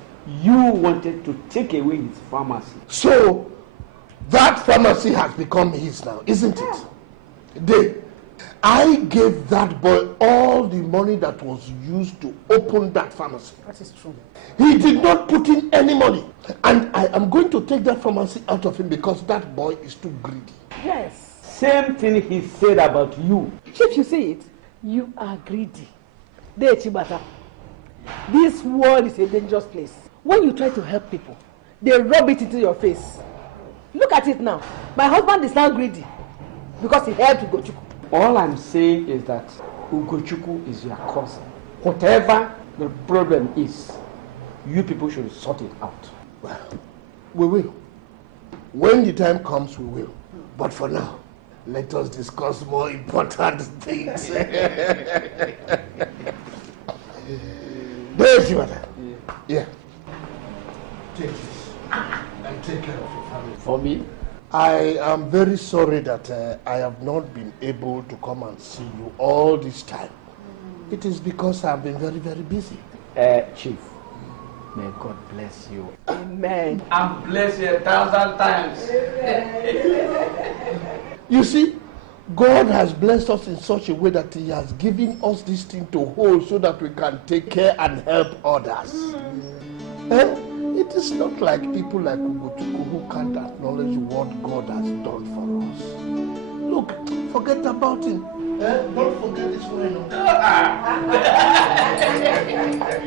you wanted to take away his pharmacy. So, that pharmacy has become his now, isn't it? Dave, I gave that boy all the money that was used to open that pharmacy. That is true. He did not put in any money. And I am going to take that pharmacy out of him because that boy is too greedy. Yes. Same thing he said about you. Chief, you see it? You are greedy. This world is a dangerous place. When you try to help people, they rub it into your face. Look at it now. My husband is now greedy because he helped Ugochukwu. All I'm saying is that Ugochukwu is your cousin. Whatever the problem is, you people should sort it out. Well, we will. When the time comes, we will. But for now, let us discuss more important things. There's your mother. Yeah. Take this and take care of your family. For me? I am very sorry that I have not been able to come and see you all this time. It is because I have been very, very busy. Chief, may God bless you. Amen. And bless you 1,000 times. You see, God has blessed us in such a way that He has given us this thing to hold so that we can take care and help others. It is not like people like Ugochukwu who can't acknowledge what God has done for us. Look, forget about him. Don't forget this one.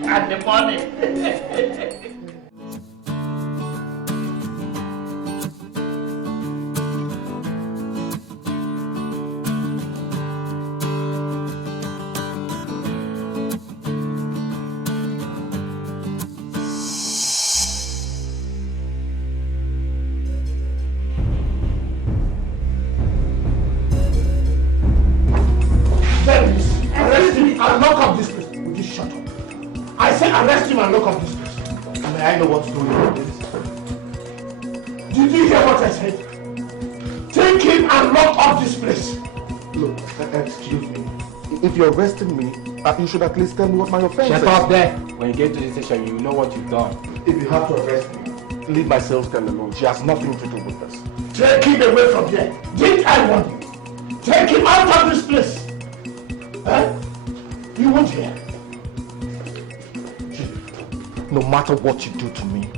And the money. Arrest him and lock up this place. Would you shut up? I said arrest him and lock up this place. May I know what's going on with this? Did you hear what I said? Take him and lock up this place. Look, excuse me. If you're arresting me, You should at least tell me what my offense is. Shut up there. When you get to the station, you know what you've done. If you have to arrest me, leave my sales girl alone. She has nothing to do with this. Take him away from here. Did I want you? Take him out of this place. Huh? You won't hear. No matter what you do to me,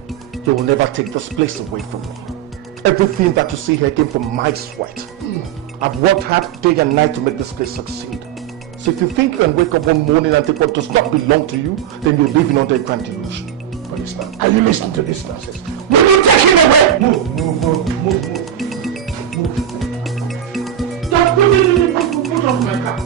you will never take this place away from me. Everything that you see here came from my sweat. I've worked hard day and night to make this place succeed. So if you think you can wake up one morning and take what does not belong to you, then you're living under a grand illusion. Policeman, are you listening to this nonsense? Will you take him away? Move. Just put off my car.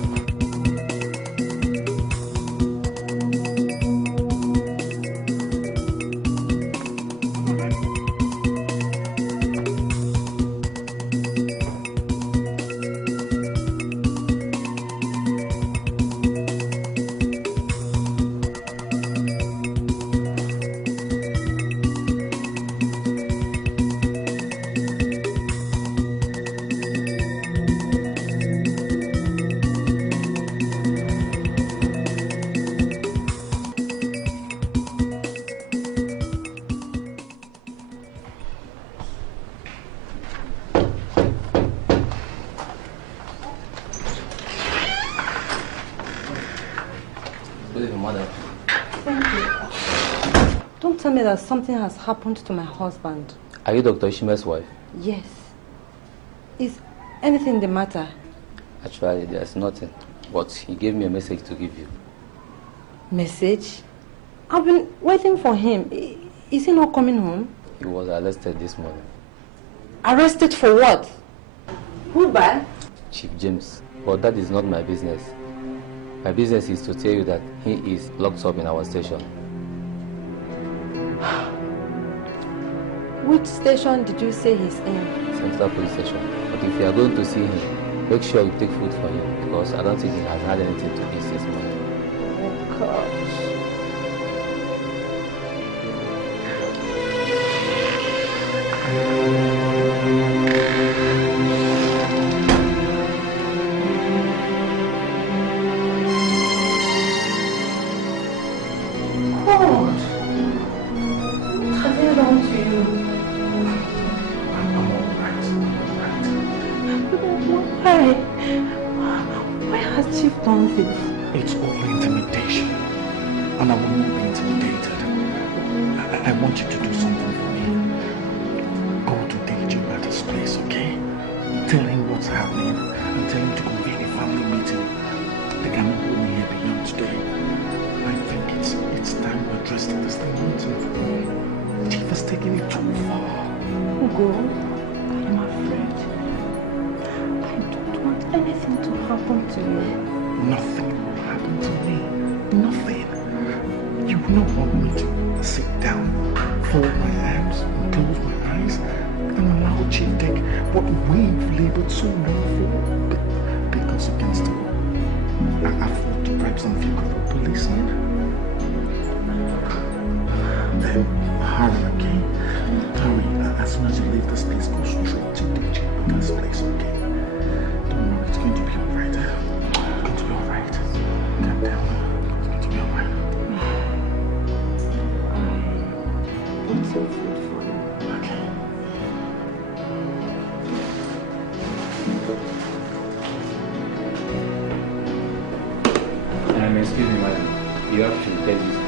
That something has happened to my husband. Are you Dr. Ishime's wife? Yes. Is anything the matter? Actually, there's nothing. But he gave me a message to give you. Message? I've been waiting for him. Is he not coming home? He was arrested this morning. Arrested for what? Who by? Chief James. But that is not my business. My business is to tell you that he is locked up in our station. Which station did you say he's in? Central Police Station. But if you are going to see him, make sure you take food for him because I don't think he has had anything to eat this morning. Oh gosh. It's all intimidation, and I will not be intimidated. I want you to do something for me. Go to DJ at his place, okay? Tell him what's happening and tell him to convene a family meeting. They cannot hold me here beyond today. I think it's time we address this thing. Chief has taken it too far. Ugo, I'm afraid. I don't want anything to happen to you. Nothing will happen to me. Nothing. You will not want me to sit down, fold my arms, and close my eyes, and allow Chief take what we've labored so long for. Because against the law, I afford to bribe some few corrupt policemen. Then hurry, okay? Hurry. As soon as you leave this place, go straight to DJ Becca's place, okay? Don't worry, it's going to be alright. Calm down. It's going to be alright. Put some food for you. Okay. Excuse me, madam. You have to take this food.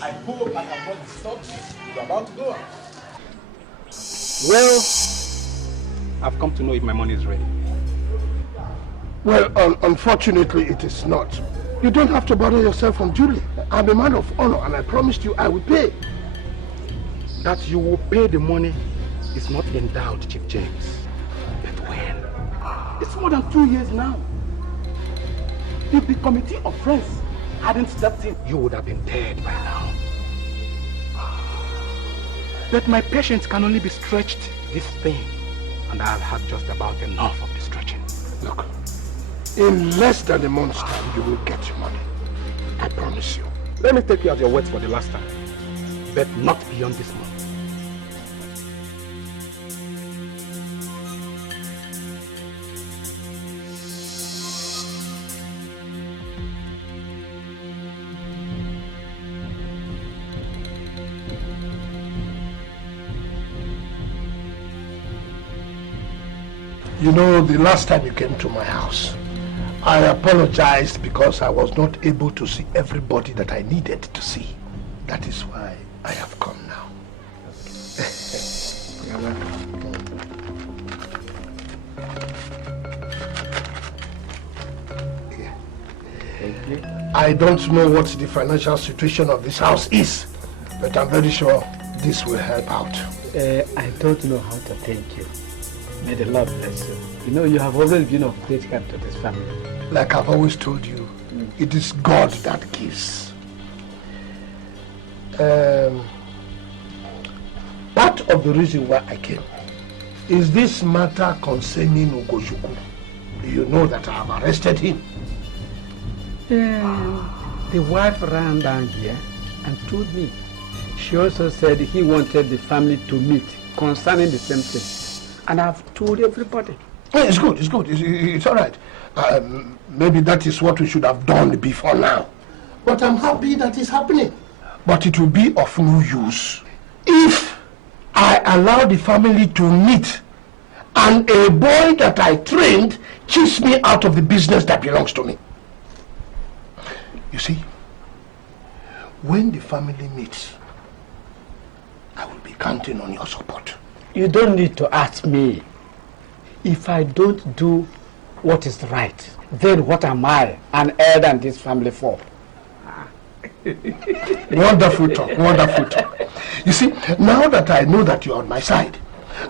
I hope I have not disturbed you. You're about to go out. Well, I've come to know if my money is ready. Well, unfortunately, it is not. You don't have to bother yourself unduly. I'm a man of honor, and I promised you I will pay. That you will pay the money is not in doubt, Chief James. But when? It's more than 2 years now. If the committee of friends hadn't stepped in, you would have been dead by now. But my patience can only be stretched this thin, and I've had just about enough of the stretching. Look, in less than a month's time, you will get your money. I promise you. Let me take you at your word for the last time. But not beyond this month. You know, the last time you came to my house, I apologized because I was not able to see everybody that I needed to see. That is why I have come now. Thank you. I don't know what the financial situation of this house is, but I'm very sure this will help out. I don't know how to thank you. May the Lord bless you. You know, you have always been of great help to this family. Like I've always told you, it is God that gives. Part of the reason why I came is this matter concerning Ozokwor. You know that I have arrested him. The wife ran down here and told me. She also said he wanted the family to meet concerning the same thing. And I've told everybody. It's good, it's good, it's all right. Maybe that is what we should have done before now. But I'm happy that it's happening. But it will be of no use if I allow the family to meet and a boy that I trained cheats me out of the business that belongs to me. You see, when the family meets, I will be counting on your support. You don't need to ask me. If I don't do what is right, then what am I, an heir in this family for? Wonderful talk, wonderful talk. You see, now that I know that you're on my side,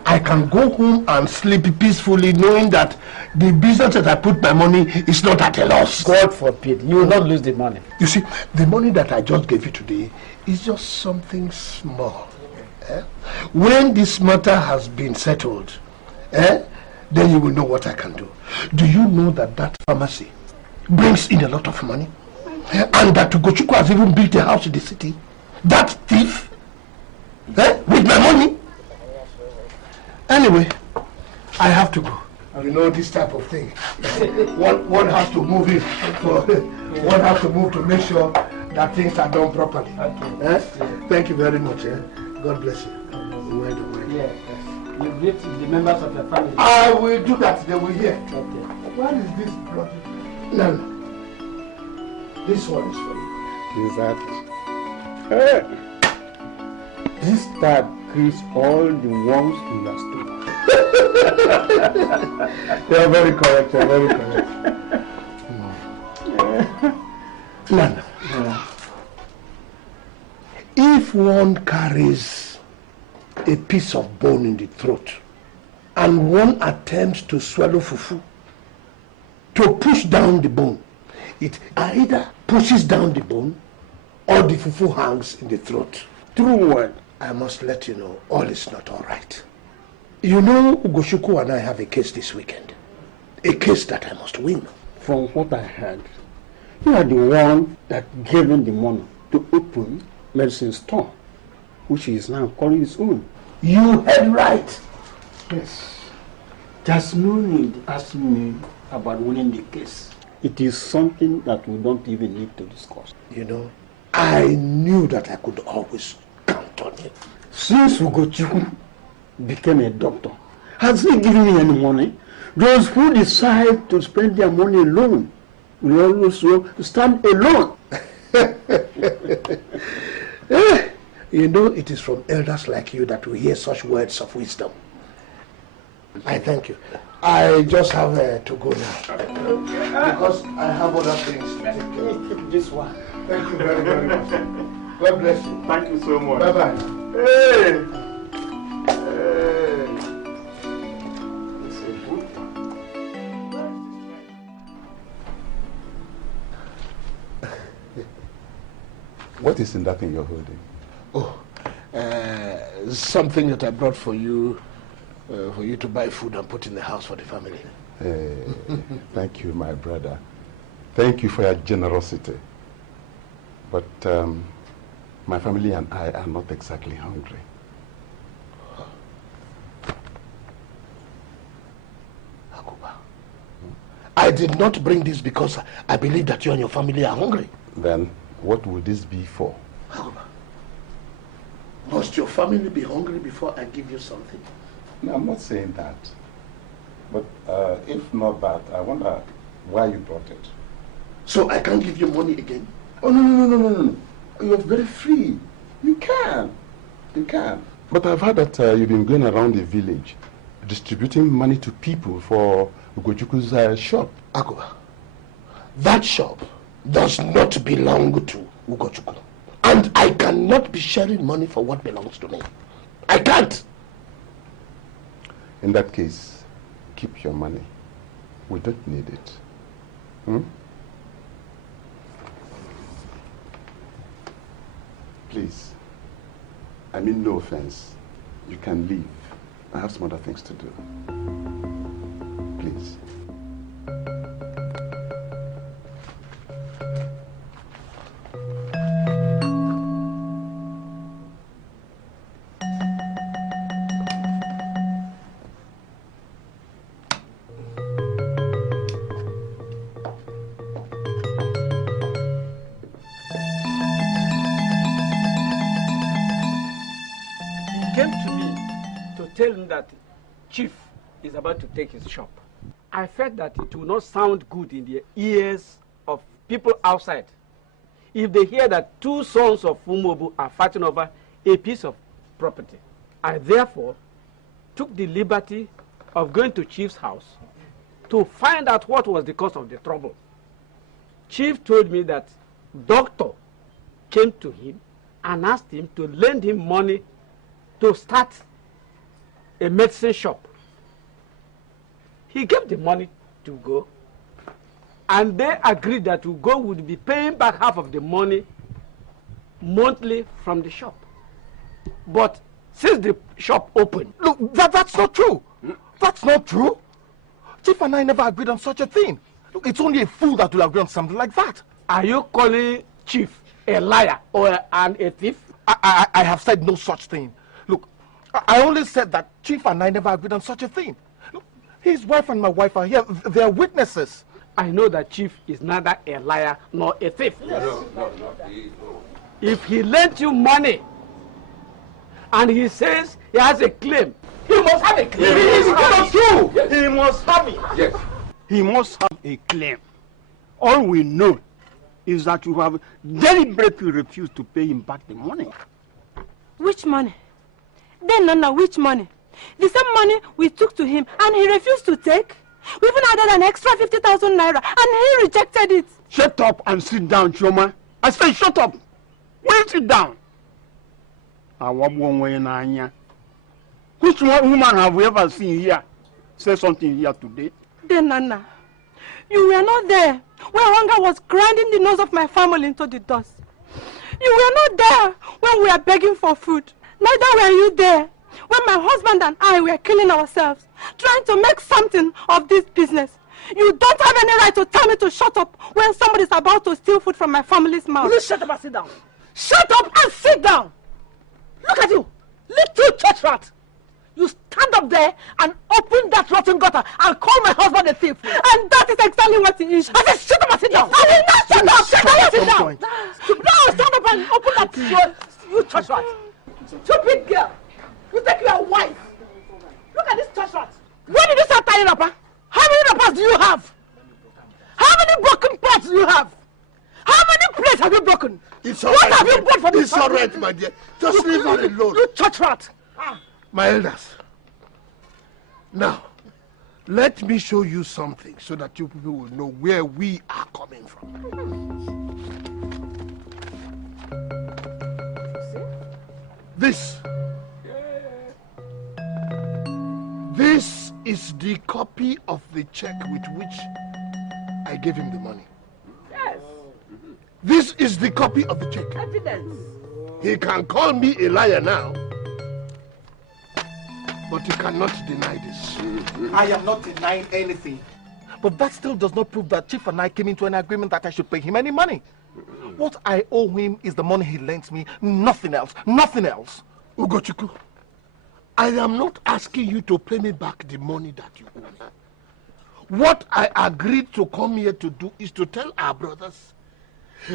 I can go home and sleep peacefully knowing that the business that I put my money is not at a loss. God forbid, you will not lose the money. You see, the money that I just gave you today is just something small. When this matter has been settled, then you will know what I can do. Do you know that that pharmacy brings in a lot of money? And that Ozokwor has even built a house in the city? That thief? With my money? Anyway, I have to go. You know this type of thing. One has to move in. One has to move to make sure that things are done properly. Thank you very much. God bless you. Well done. Yes. You greet the members of the family. I will do that. They will hear. Okay. What is this bloody? No. This one is for you. Exactly. This tab creates all the worms in your stomach. You are very correct. You are very correct. Nana. If one carries a piece of bone in the throat and one attempts to swallow fufu, to push down the bone, it either pushes down the bone or the fufu hangs in the throat. True word, I must let you know, all is not all right. You know, Ozokwor and I have a case this weekend. A case that I must win. From what I heard, you are the one that gave him the money to open medicine store, which he is now calling his own. You heard right. Yes. There's no need asking me about winning the case. It is something that we don't even need to discuss. You know, I knew that I could always count on him. Since Ozokwor became a doctor, has he given me any money? Those who decide to spend their money alone will also stand alone. You know, it is from elders like you that we hear such words of wisdom. I thank you. I just have to go now. Because I have other things to take care of. This one. Thank you very, very much. God bless you. Thank you so much. Bye-bye. Hey! What is in that thing you're holding? Oh, something that I brought for you to buy food and put in the house for the family. Thank you, my brother. Thank you for your generosity. But my family and I are not exactly hungry. I did not bring this because I believe that you and your family are hungry. Then what would this be for? Must your family be hungry before I give you something? No, I'm not saying that. But if not that, I wonder why you brought it. So I can't give you money again? Oh, no. You're very free. You can. You can. But I've heard that you've been going around the village distributing money to people for Ugochukwu's shop. Akuba, that shop does not belong to Ugochukwu. And I cannot be sharing money for what belongs to me. I can't. In that case, keep your money. We don't need it. Please. I mean no offense. You can leave. I have some other things to do. Please. Tell him that Chief is about to take his shop. I felt that it will not sound good in the ears of people outside if they hear that two sons of Umobu are fighting over a piece of property. I therefore took the liberty of going to Chief's house to find out what was the cause of the trouble. Chief told me that doctor came to him and asked him to lend him money to start a medicine shop. He gave the money to Ugo, and they agreed that Ugo would be paying back half of the money monthly from the shop. But since the shop opened... Look, that's not true. That's not true. Chief and I never agreed on such a thing. Look, it's only a fool that will agree on something like that. Are you calling Chief a liar or a thief? I have said no such thing. Look, I only said that Chief and I never agreed on such a thing. Look, his wife and my wife are here. They are witnesses. I know that Chief is neither a liar nor a thief. Yes. No. If he lent you money and he says he has a claim, he must have a claim. Yes. It's not true. Yes. He must have it. Yes. He must have a claim. All we know is that you have deliberately refused to pay him back the money. Which money? Then, Nana, which money? The same money we took to him and he refused to take? We even added an extra 50,000 naira and he rejected it. Shut up and sit down, Choma. I say shut up. Will you sit down? Which woman have we ever seen here say something here today? Then, Nana, you were not there when hunger was grinding the nose of my family into the dust. You were not there when we were begging for food. Neither were you there when my husband and I were killing ourselves, trying to make something of this business. You don't have any right to tell me to shut up when somebody's about to steal food from my family's mouth. Will you shut up and sit down? Shut up and sit down! Look at you, little church rat! You stand up there and open that rotten gutter and call my husband a thief. And that is exactly what he is. I said shut up and sit down! I did not shut up! Shut up and sit down! No, stand up and open that you church rat! Stupid girl! You think you are wise? Look at this church rat! When did you start tying up, huh? How many rappers do you have? How many broken pots do you have? How many plates have you broken? It's all what right, have you bought for this? It's all right, my dear. Just leave her alone. You church rat! My elders, now, let me show you something so that you people will know where we are coming from. This is the copy of the check with which I gave him the money. Yes. This is the copy of the check. Evidence. He can call me a liar now, but he cannot deny this. I am not denying anything. But that still does not prove that Chief and I came into an agreement that I should pay him any money. What I owe him is the money he lent me, nothing else, nothing else. Ugochukwu, I am not asking you to pay me back the money that you owe me. What I agreed to come here to do is to tell our brothers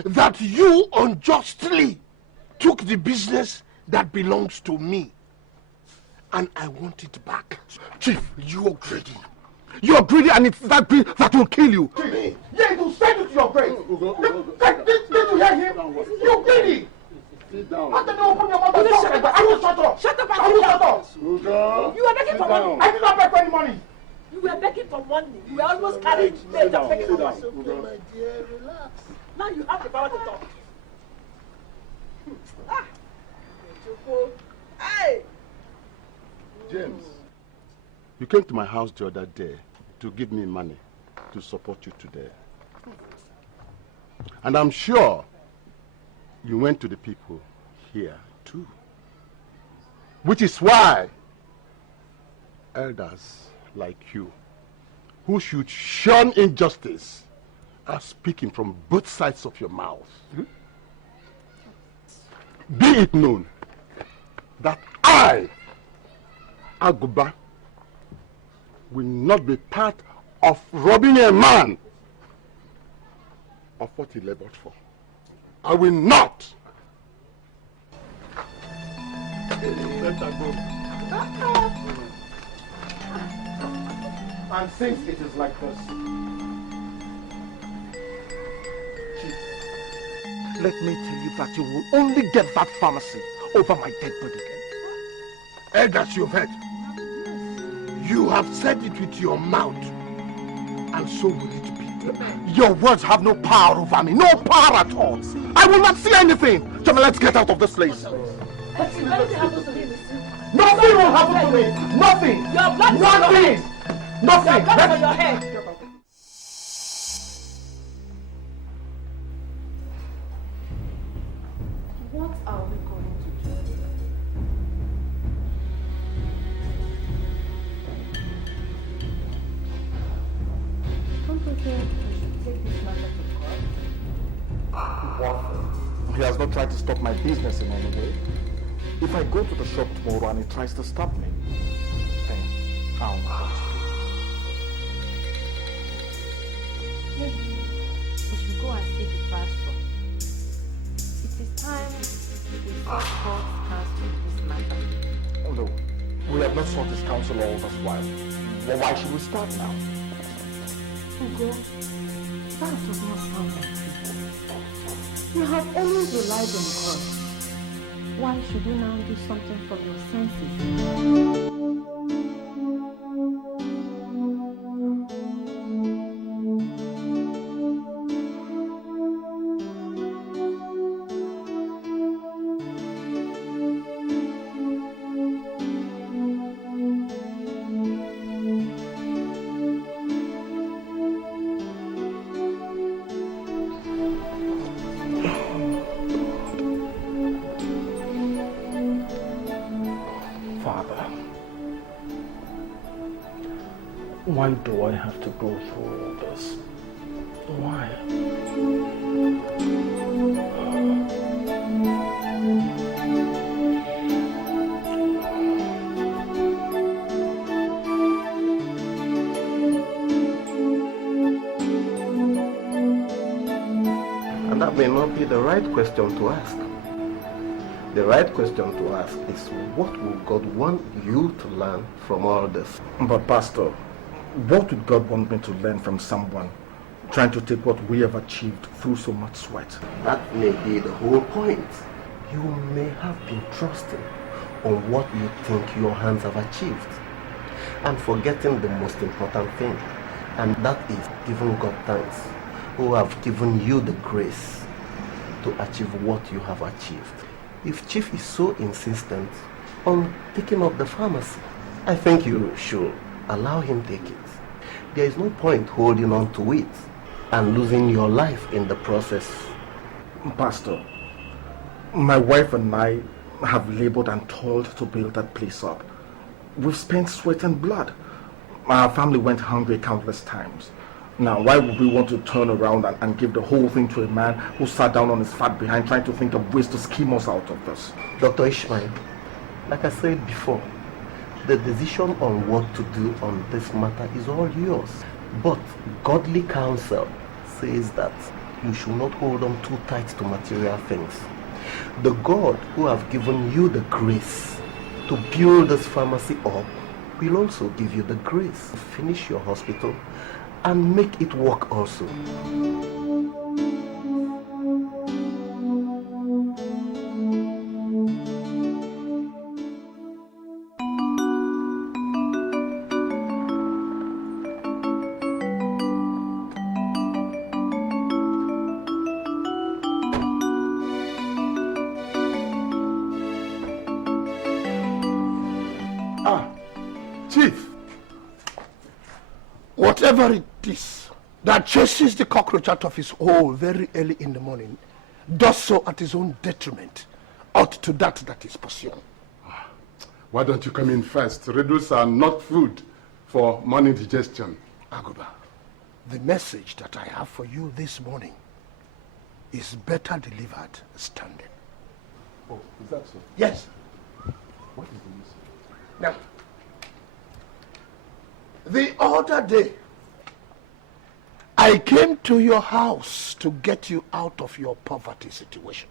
that you unjustly took the business that belongs to me. And I want it back. Chief, you are greedy. You are greedy, and it's that greed that will kill you. Chief. Yeah, it will send you to your grave. Did you hear him? You're greedy. Sit down. How can you open your mouth and talk like that? I will shut up. Shut up and I will shut up. You were begging for money. I did not beg for any money. You were begging for money. You were almost carrying weight of begging for money. Okay, my dear, relax. Now you have the power to talk. Hey! James, you came to my house the other day to give me money to support you today. And I'm sure you went to the people here too. Which is why elders like you, who should shun injustice, are speaking from both sides of your mouth. Be it known that I, Aguba, will not be part of robbing a man of what he labored for. I will not. Let her go. And since it is like this, Chief, let me tell you that you will only get that pharmacy over my dead body again. Elders, you've heard. You have said it with your mouth, and so will it be. Your words have no power over me, no power at all. I will not see anything. Jimmy, let's get out of this place. If anything happens to me, Nothing will happen to me. Nothing. Your blood is on your head. Nothing. Your blood is on your head. What are we going to do? Don't you think we should take this matter to court? What? He has not tried to stop my business in any way. If I go to the shop tomorrow and he tries to stop me, then I'll know what to do. Maybe we should go and see the pastor. It is time we sought God's counsel in this matter. Oh no, we have not sought his counsel all this while. Well, why should we start now? Ugo, that does not sound like people. You have always relied on God. Why should you now do something from your senses? Why do I have to go through all this? Why? And that may not be the right question to ask. The right question to ask is, what will God want you to learn from all this? But Pastor, what would God want me to learn from someone trying to take what we have achieved through so much sweat? That may be the whole point. You may have been trusting on what you think your hands have achieved and forgetting the most important thing, and that is giving God thanks, who have given you the grace to achieve what you have achieved. If Chief is so insistent on taking up the pharmacy, I think you should allow him take it. There is no point holding on to it and losing your life in the process. Pastor, my wife and I have labored and toiled to build that place up. We've spent sweat and blood. Our family went hungry countless times. Now, why would we want to turn around and give the whole thing to a man who sat down on his fat behind trying to think of ways to scheme us out of this? Dr. Ishmael, like I said before, the decision on what to do on this matter is all yours. But godly counsel says that you should not hold on too tight to material things. The God who have given you the grace to build this pharmacy up will also give you the grace to finish your hospital and make it work also. Whatever it is that chases the cockroach out of his hole very early in the morning does so at his own detriment, ought to that is pursuing. Why don't you come in first? Riddles are not food for morning digestion. Aguba, the message that I have for you this morning is better delivered standing. Oh, is that so? Yes. What is the message? Now, the other day, I came to your house to get you out of your poverty situation.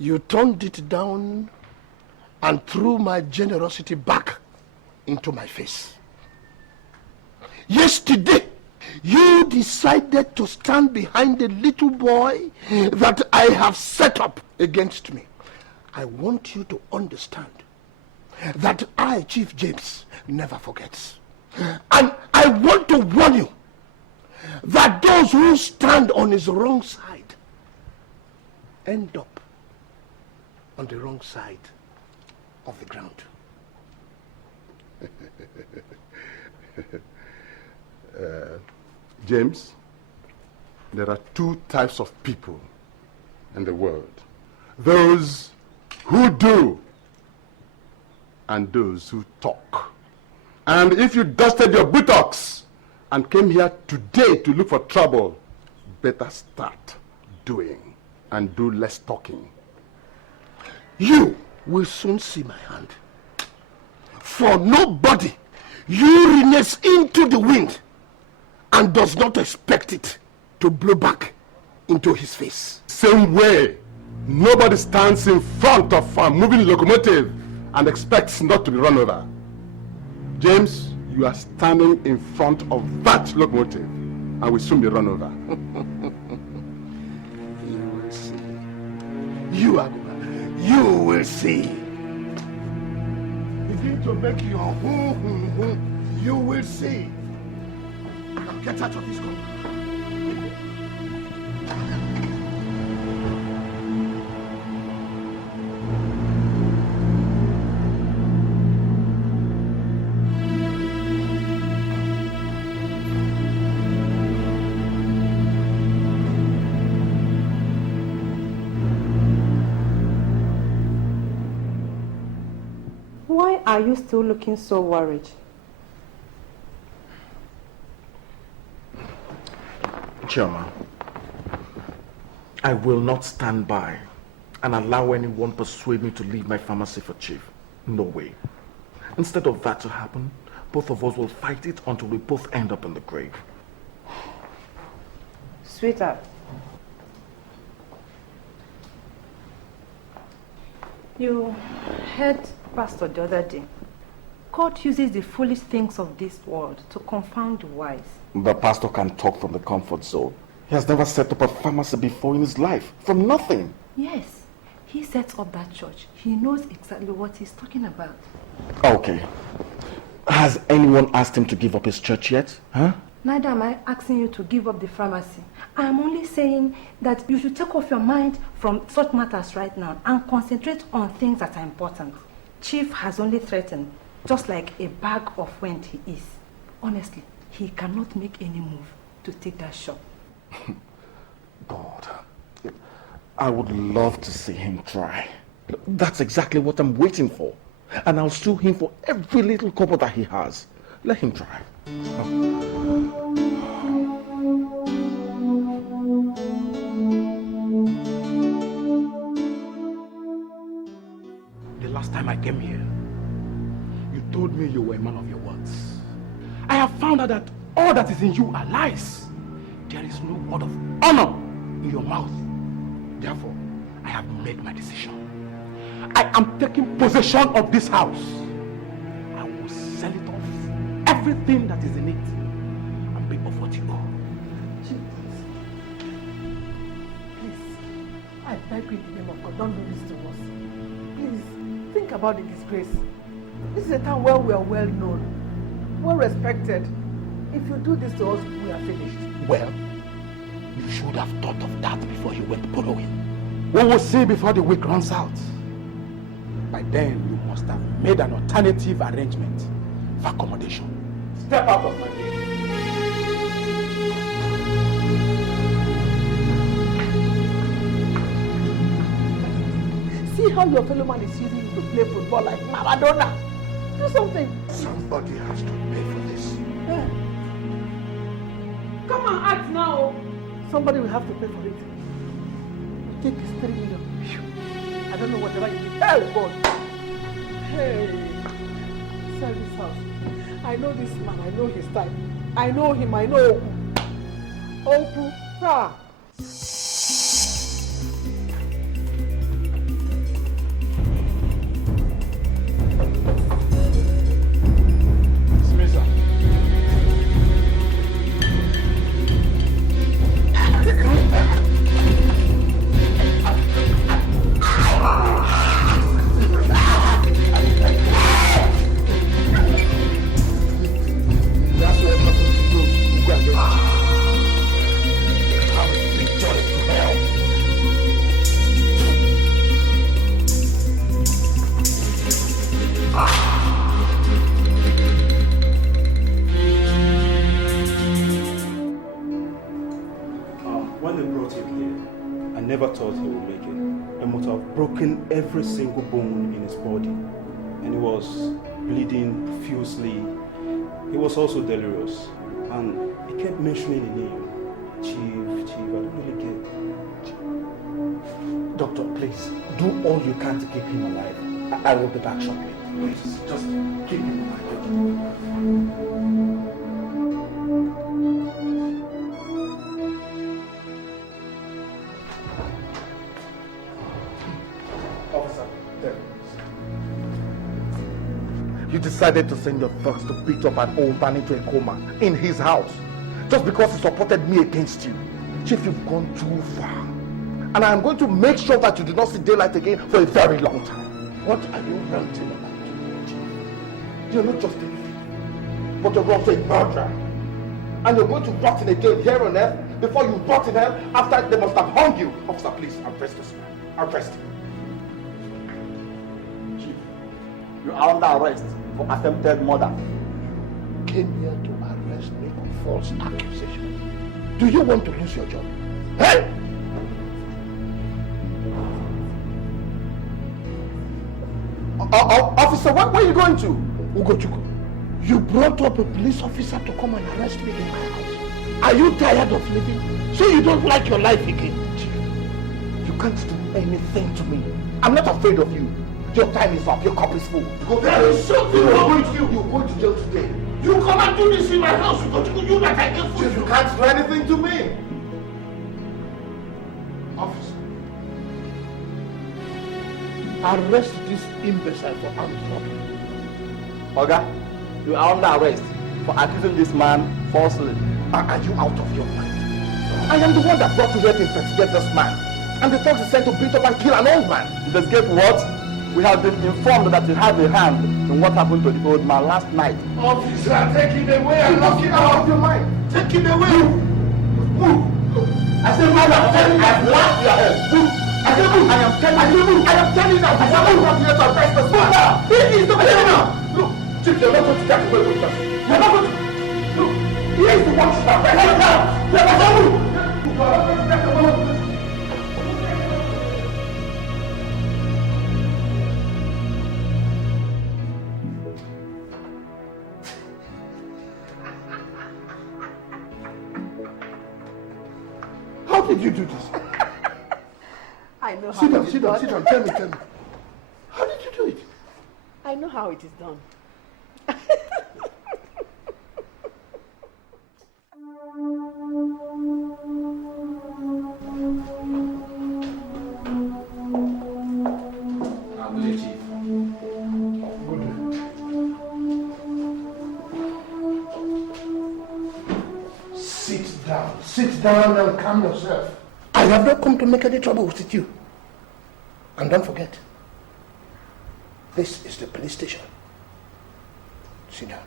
You turned it down and threw my generosity back into my face. Yesterday, you decided to stand behind the little boy that I have set up against me. I want you to understand that I, Chief James, never forgets. And I want to warn you that those who stand on his wrong side end up on the wrong side of the ground. James, there are two types of people in the world. Those who do and those who talk. And if you dusted your buttocks and came here today to look for trouble, better start doing and do less talking. You will soon see my hand. For nobody urinates into the wind and does not expect it to blow back into his face. Same way, nobody stands in front of a moving locomotive and expects not to be run over. James, you are standing in front of that locomotive and will soon be run over. You will see. You will see. Begin to make your you will see. Now get out of this corner. Why are you still looking so worried? Chioma, I will not stand by and allow anyone persuade me to leave my pharmacy for Chief. No way. Instead of that to happen, both of us will fight it until we both end up in the grave. Sweetheart, you heard Pastor the other day. God uses the foolish things of this world to confound the wise. The pastor can talk from the comfort zone. He has never set up a pharmacy before in his life, from nothing. Yes, he sets up that church. He knows exactly what he's talking about. Okay. Has anyone asked him to give up his church yet? Huh? Neither am I asking you to give up the pharmacy. I am only saying that you should take off your mind from such matters right now and concentrate on things that are important. Chief has only threatened, just like a bag of wind he is. Honestly, he cannot make any move to take that shot. God, I would love to see him try. That's exactly what I'm waiting for. And I'll sue him for every little couple that he has. Let him try. Oh. time I came here, you told me you were a man of your words. I have found out that all that is in you are lies. There is no word of honor in your mouth. Therefore, I have made my decision. I am taking possession of this house. I will sell it off, everything that is in it, and pay off what you owe. Please, I beg you in the name of God, don't do this to us. Please, think about the disgrace. This is a town where we are well known, well respected. If you do this to us, we are finished. Well, you should have thought of that before you went borrowing. We will see before the week runs out. By then, you must have made an alternative arrangement for accommodation. Step out of my way. See how your fellow man is using you to play football like Maradona. Do something. Somebody has to pay for this. Yeah. Come on, act now. Somebody will have to pay for it. You take this 3 million. I don't know whatever you did. Oh God. Hey. Sell this house. I know this man. I know his type. I know him. I know Oku. Oku. Ah. Every single bone in his body, and he was bleeding profusely. He was also delirious, and he kept mentioning the name Chief. I don't really get. Doctor, please do all you can to keep him alive. I will be back shortly. Please, just keep him alive. You decided to send your thugs to beat up an old man into a coma in his house just because he supported me against you. Chief, you've gone too far. And I am going to make sure that you do not see daylight again for a very long time. What are you ranting about, Chief? You're not just a thief, but you're also a murderer. And you're going to rot in a jail here on earth before you rot in hell after they must have hung you. Officer, please, arrest this man. Arrest him. Chief, you are under arrest for attempted murder. Came here to arrest me on false accusation. Do you want to lose your job? Hey! Officer, where are you going to? Ugochukwu, you brought up a police officer to come and arrest me in my house. Are you tired of living? So you don't like your life again? You can't do anything to me. I'm not afraid of you. Your time is up. Your cup is full. There is something wrong with you. You're going to jail today. You come and do this in my house. You that I get food. You can't do anything to me. Officer, arrest this imbecile for armed robbery. Oga, you are under arrest for accusing this man falsely. Are you out of your mind? I am the one that brought you here to investigate this man. And the thugs is sent to beat up and kill an old man. Investigate what? We have been informed that you have a hand in what happened to the old man last night. Officer, take him away and lock him out of your mind. Take him away. Move. I said, move. I've locked your head. Move. I said, move. I am telling you. I am telling you now. I said, move. I'm here to arrest this man. He is the man now. Look, Chief, you're not going to get away with us. You're not going to. Look, he is the one to arrest us now. You're not going to move. You're not going to get away with us. How did you do this? I know how Sit down. to do it. Tell me. How did you do it? I know how it is done. Sit down and calm yourself. I have not come to make any trouble with you. And don't forget, this is the police station. Sit down.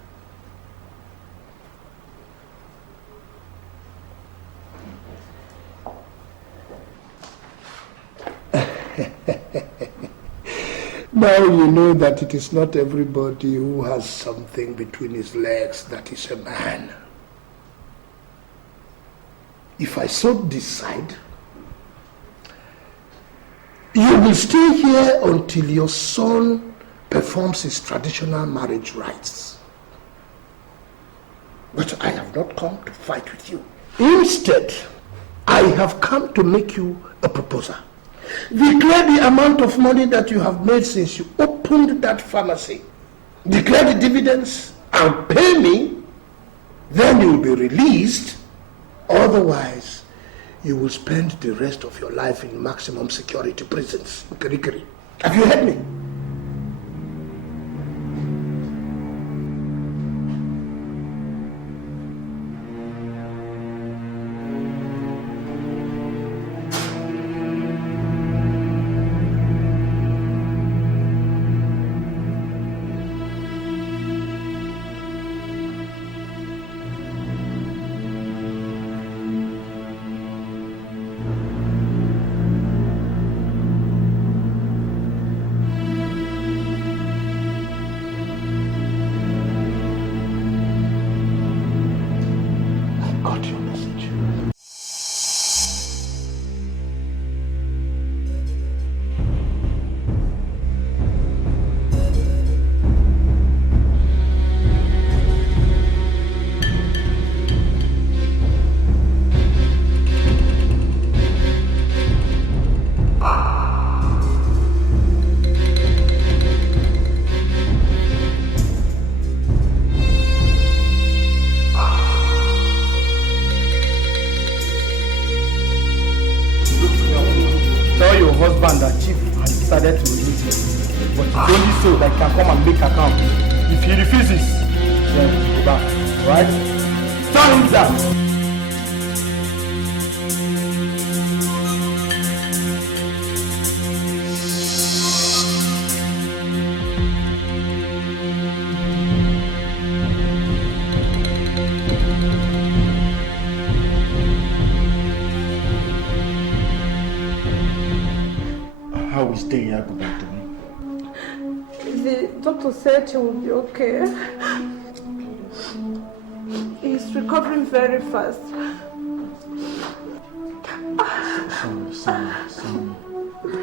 Now you know that it is not everybody who has something between his legs that is a man. If I so decide, you will stay here until your son performs his traditional marriage rites. But I have not come to fight with you. Instead, I have come to make you a proposal. Declare the amount of money that you have made since you opened that pharmacy. Declare the dividends and pay me. Then you will be released. Otherwise, you will spend the rest of your life in maximum security prisons. Have you heard me? Said he will be okay. He's recovering very fast. Sorry.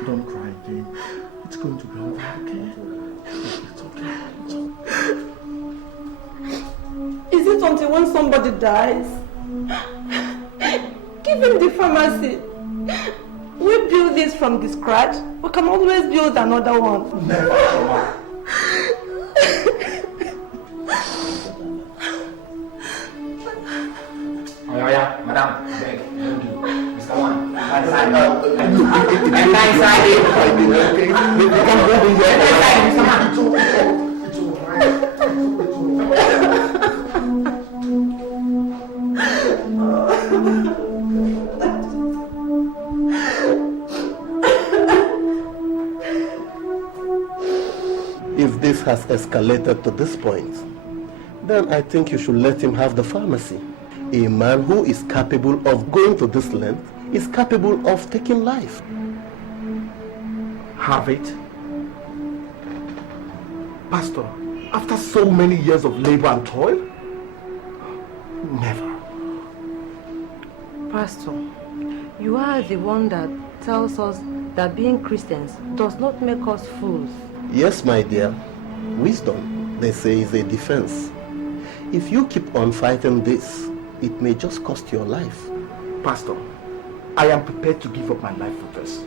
Don't cry again. It's going to be all right, okay? It's okay. Is it until when somebody dies? Give him the pharmacy. We build this from the scratch. We can always build another one. Never. Madam, beg, thank you. Mr. One, inside. If this has escalated to this point, then I think you should let him have the pharmacy. A man who is capable of going to this length is capable of taking life. Have it? Pastor, after so many years of labor and toil? Never. Pastor, you are the one that tells us that being Christians does not make us fools. Yes, my dear. Wisdom, they say, is a defense. If you keep on fighting this, it may just cost your life. Pastor, I am prepared to give up my life for this.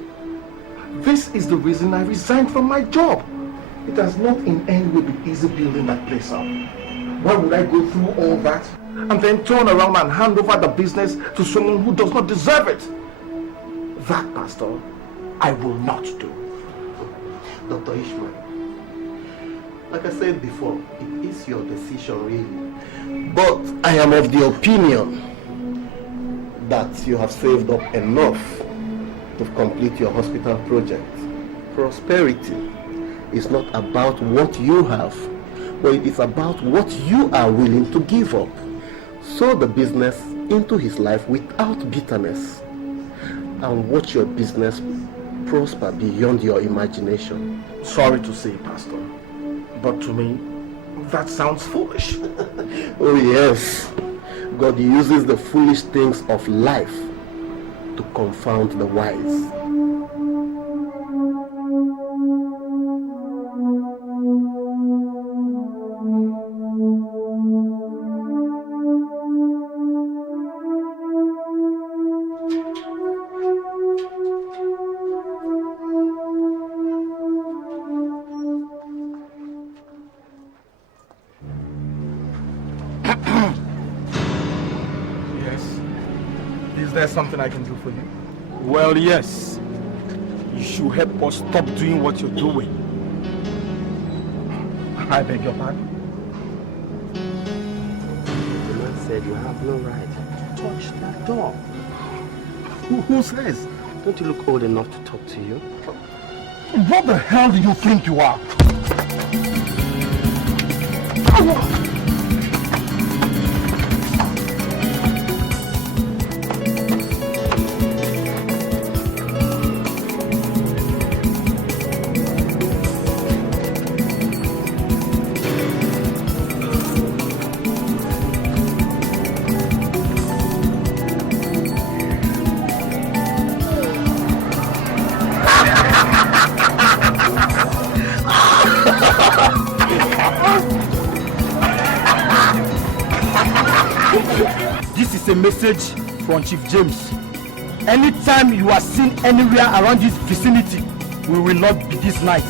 This is the reason I resigned from my job. It has not in any way been easy building that place up. Why would I go through all that and then turn around and hand over the business to someone who does not deserve it? That, Pastor, I will not do. Dr. Ishmael, like I said before, it is your decision really. But I am of the opinion that you have saved up enough to complete your hospital project. Prosperity is not about what you have, but it is about what you are willing to give up. Sow the business into his life without bitterness, and watch your business prosper beyond your imagination. Sorry to say, Pastor, but to me, that sounds foolish. Oh yes, God uses the foolish things of life to confound the wise. Is there something I can do for you? Well, yes. You should help us stop doing what you're doing. I beg your pardon? The man said you have no right to touch that door. Who says? Don't you look old enough to talk to you? What the hell do you think you are? A message from Chief James. Anytime you are seen anywhere around this vicinity, we will not be this night.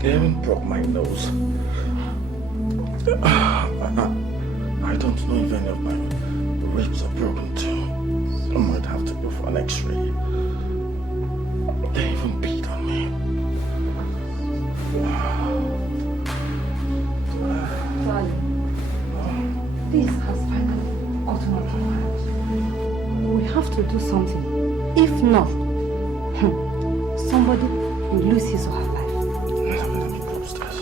They even broke my nose. I don't know if any of my ribs are broken too. I might have to go for an x-ray. They even beat on me. Darling, this has finally gotten out of hand. We have to do something. If not, somebody will lose his or her life. Let me go upstairs.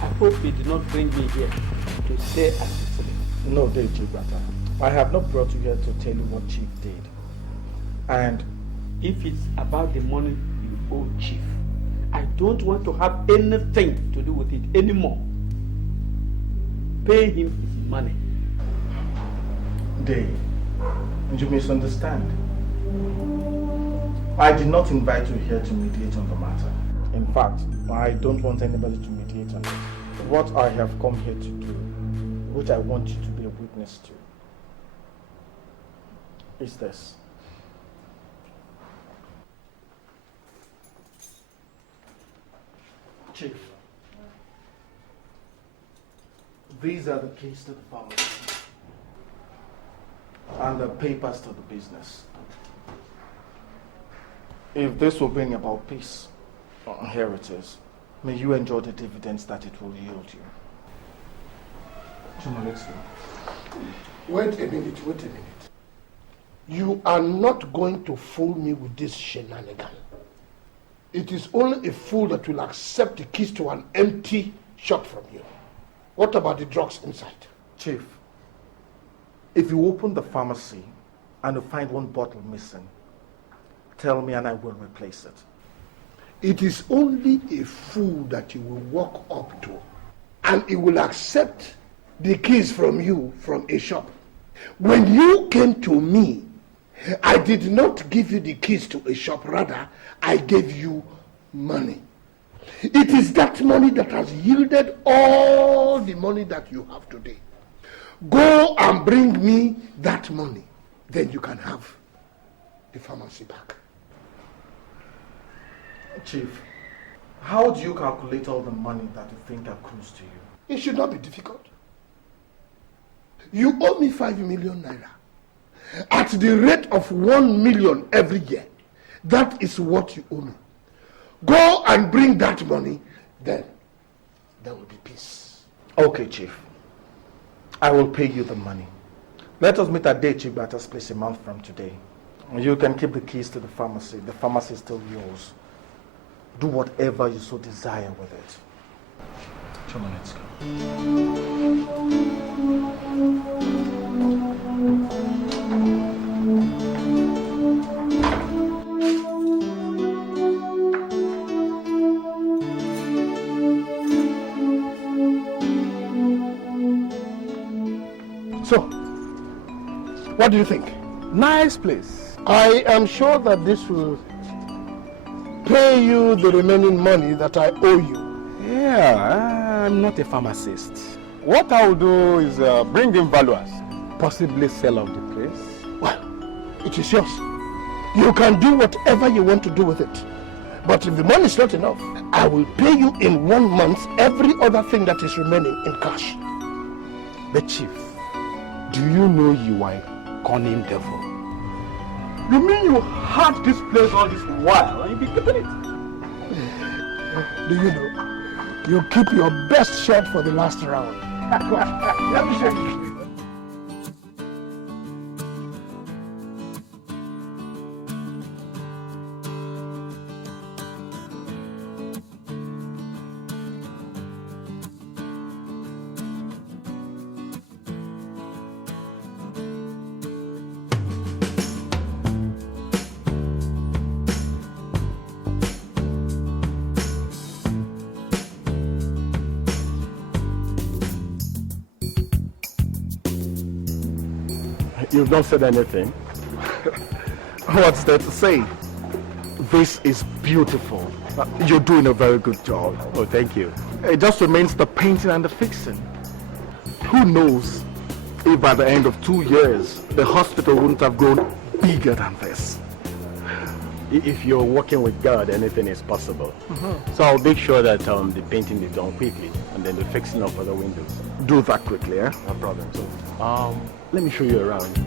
I hope you did not bring me here to stay at Esiri. No, Chief Brother. I have not brought you here to tell you what Chief did. And if it's about the money you owe Chief, I don't want to have anything to do with it anymore. Pay him his money. Dave, you misunderstand. I did not invite you here to mediate on the matter. In fact, I don't want anybody to mediate on it. What I have come here to do, which I want you to be a witness to, is this. Chief, these are the keys to the pharmacy and the papers to the business. If this will bring about peace, here it is. May you enjoy the dividends that it will yield you. Chuma, let's go. Wait a minute. You are not going to fool me with this shenanigan. It is only a fool that will accept the keys to an empty shop from you. What about the drugs inside? Chief, if you open the pharmacy and you find one bottle missing, tell me and I will replace it. It is only a fool that you will walk up to and he will accept the keys from you from a shop. When you came to me, I did not give you the keys to a shop, rather I gave you money. It is that money that has yielded all the money that you have today. Go and bring me that money, then you can have the pharmacy back. Chief, how do you calculate all the money that you think accrues to you? It should not be difficult. You owe me 5 million naira. At the rate of 1 million every year, that is what you owe me. Go and bring that money, then there will be peace. Okay, Chief. I will pay you the money. Let us meet at day Chief Bata's place a month from today. You can keep the keys to the pharmacy. The pharmacy is still yours. Do whatever you so desire with it. Chuma, let's go. So, what do you think? Nice place. I am sure that this will pay you the remaining money that I owe you. Yeah, I'm not a pharmacist. What I will do is bring in valuers, possibly sell off the place. Well, it is yours. You can do whatever you want to do with it. But if the money is not enough, I will pay you in 1 month every other thing that is remaining in cash. But Chief, do you know you are a cunning devil? You mean you had this place all this while and you've been keeping it? Do you know? You keep your best shot for the last round. Let me show you. You've not said anything. What's there to say? This is beautiful. You're doing a very good job. Oh, thank you. It just remains the painting and the fixing. Who knows if by the end of 2 years, the hospital wouldn't have grown bigger than this. If you're working with God, anything is possible. So I'll make sure that the painting is done quickly, and then the fixing of other windows. Do that quickly, eh? No problem. So, let me show you around.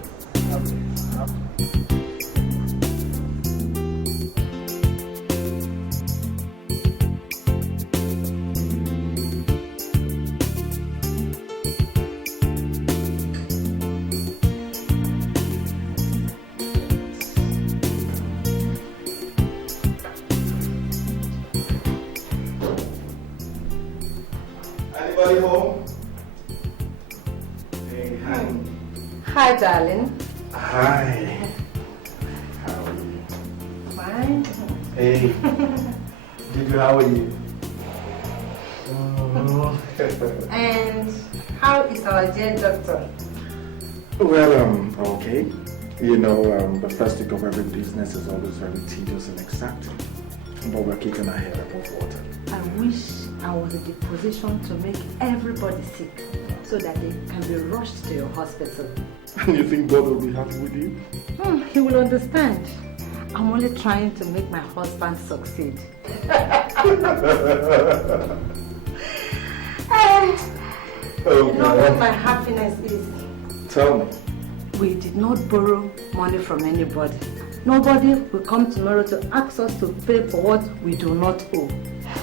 Anybody home? Hey, hi. Hi, darling. Hi. How are you? Fine. Hey. Gigi, how are you? And how is our dear doctor? Well, okay. You know, the first week of every business is always very tedious and exacting. But we're keeping our head above water. I wish I was in the position to make everybody sick so that they can be rushed to your hospital. And you think God will be happy with you? He will understand. I'm only trying to make my husband succeed. You know what my happiness is? Tell me. We did not borrow money from anybody. Nobody will come tomorrow to ask us to pay for what we do not owe.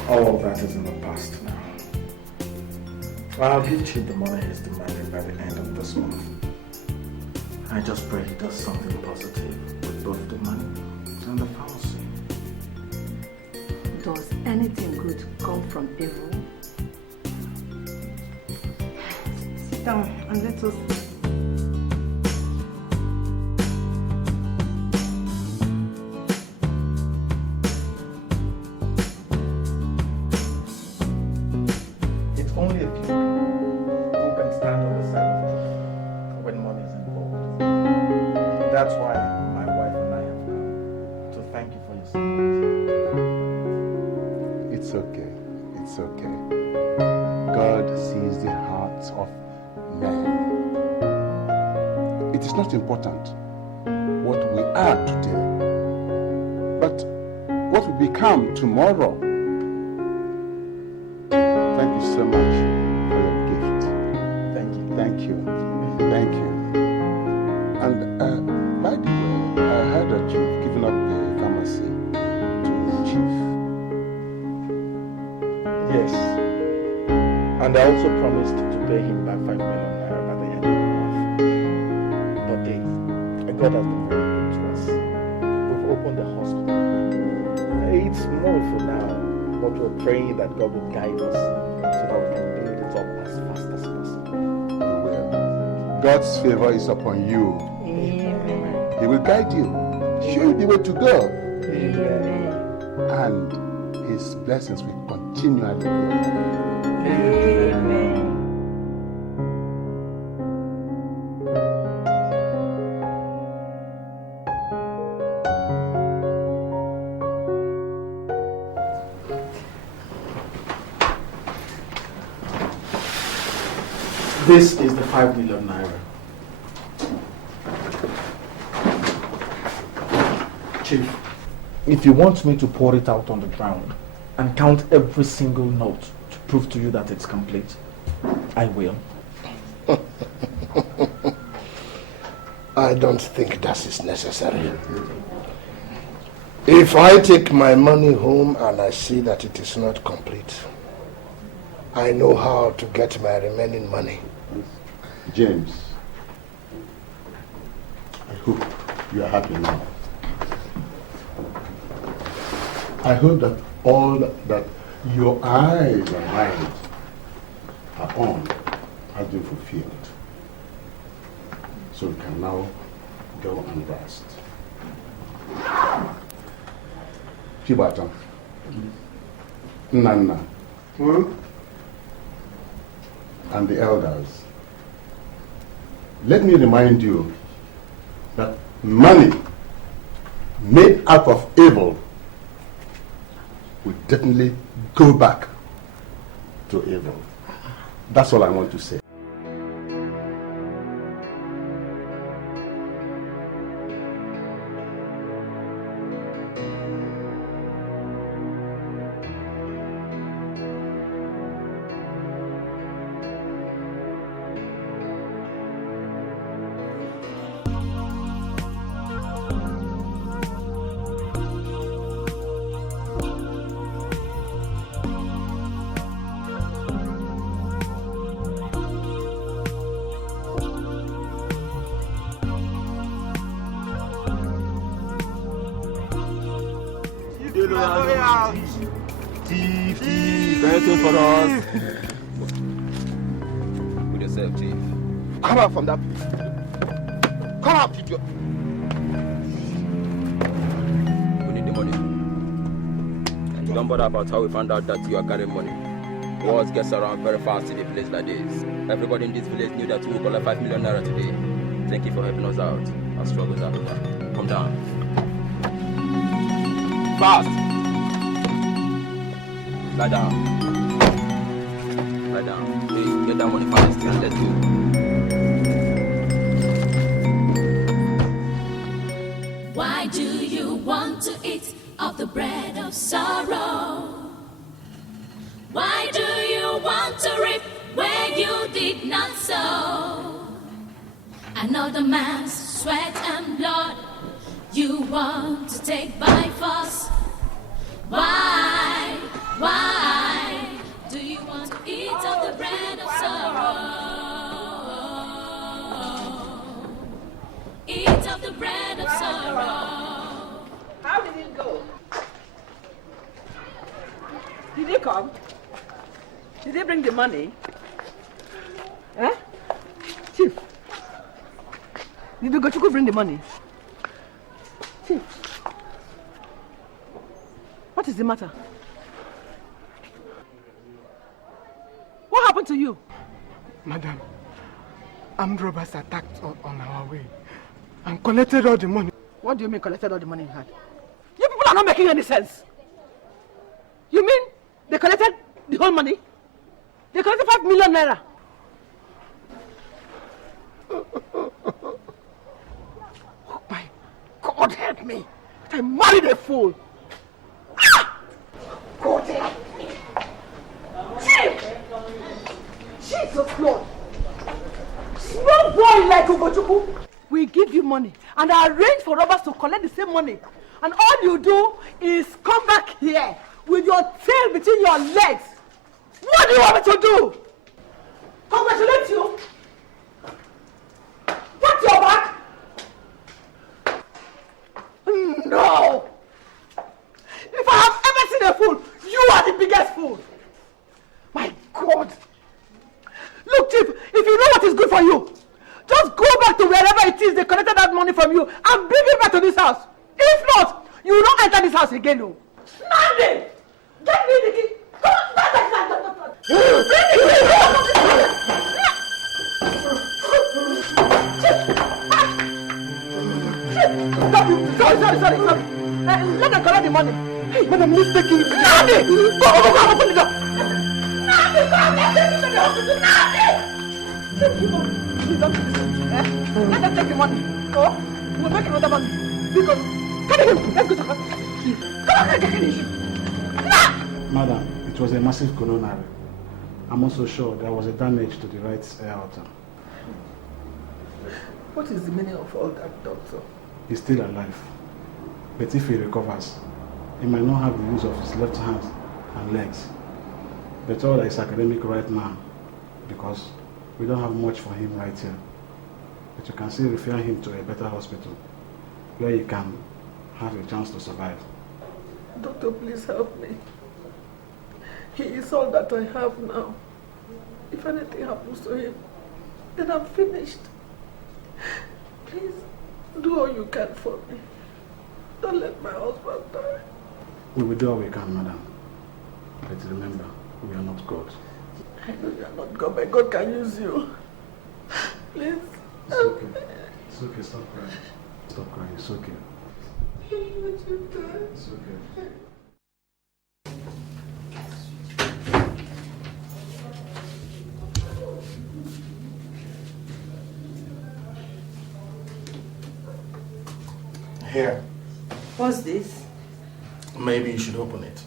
All of that is in the past now. I'll give Chief the money he's demanding by the end of this month. I just pray he does something positive with both the money and the pharmacy. Does anything good come from evil? Sit down and let us... Only a few people who can stand on the side of truth when money is involved. That's why my wife and I have come to thank you for your support. It's okay. It's okay. God sees the hearts of men. It is not important what we are today, but what we become tomorrow. Thank you so much for your gift. Thank you. Thank you. Thank you. And by the way, I heard that you've given up the pharmacy to Chief. Yes. And I also promised to pay him back 5 million naira by the end of the month. But Dave, God has been very good to us. We've opened the hospital. It's small for now, but we're praying that God will guide us so that we can build it up as fast as possible. You will. God's favor is upon you. Amen. He will guide you, show you the way to go. Amen. And His blessings will continually be upon you. Amen. This is the 5 million naira. Chief, if you want me to pour it out on the ground and count every single note to prove to you that it's complete, I will. I don't think that is necessary. If I take my money home and I see that it is not complete, I know how to get my remaining money. James, I hope you are happy now. I hope that all that your eyes and mind are on has been fulfilled. So you can now go and rest. Chibata, Nana, and the elders, let me remind you that money made out of evil will definitely go back to evil. That's all I want to say. Thief, anything for us. With yourself, Chief. Come out from that. Come out, idiot. We need the money. And don't bother about how we found out that you are carrying money. Words gets around very fast in a place like this. Everybody in this village knew that you will collect 5 million naira today. Thank you for helping us out. Our struggles are over. Come down. Fast! Lie down. Lie down. Hey, get that money fast and let's go. Why do you want to eat of the bread of sorrow? Why do you want to reap where you did not sow? Another man's sweat and blood you want to take by force. Why do you want to eat of the bread of sorrow? Eat of the bread of sorrow. How did it go? Did they come? Did they bring the money? Eh? Chief, did the Gochuku bring the money? Chief, what is the matter? What happened to you? Madam, armed robbers attacked on our way and collected all the money. What do you mean collected all the money you had? You people are not making any sense. You mean they collected the whole money? They collected 5 million naira. Oh my God, help me. I married a fool. God help me. Chief! Jesus Lord. Small boy like Ugochukwu. We give you money and I arrange for robbers to collect the same money. And all you do is come back here with your tail between your legs. What do you want me to do? Congratulate you? What's your back? No! If I have ever seen a fool, you are the biggest fool. My God! Look, Chief, if you know what is good for you, just go back to wherever it is they collected that money from you and bring it back to this house. If not, you will not enter this house again. No. Nandi! Get me the key! Come on, bring Sorry. Let them collect the money. Hey, madam, let's take it. Nandi! Go, open the door. Nandi, come, let's take it to the hospital. Nandi! Please don't do this. Let them take the money. Oh, we'll make another money. Because, carry him. Let's go to hospital. Come on, carry him. Madam, it was a massive coronary. I'm also sure there was a damage to the right aorta. What is the meaning of all that, doctor? He's still alive. But if he recovers, he might not have the use of his left hand and legs. But all is academic right now because we don't have much for him right here. But you can still refer him to a better hospital where he can have a chance to survive. Doctor, please help me. He is all that I have now. If anything happens to him, then I'm finished. Please, do all you can for me. Don't let my husband die. We will do all we can, madam. But remember, we are not God. I know you are not God, but God can use you. Please. It's okay. It's okay, stop crying. Stop crying, it's okay. It's okay. Here. What's this? Maybe you should open it.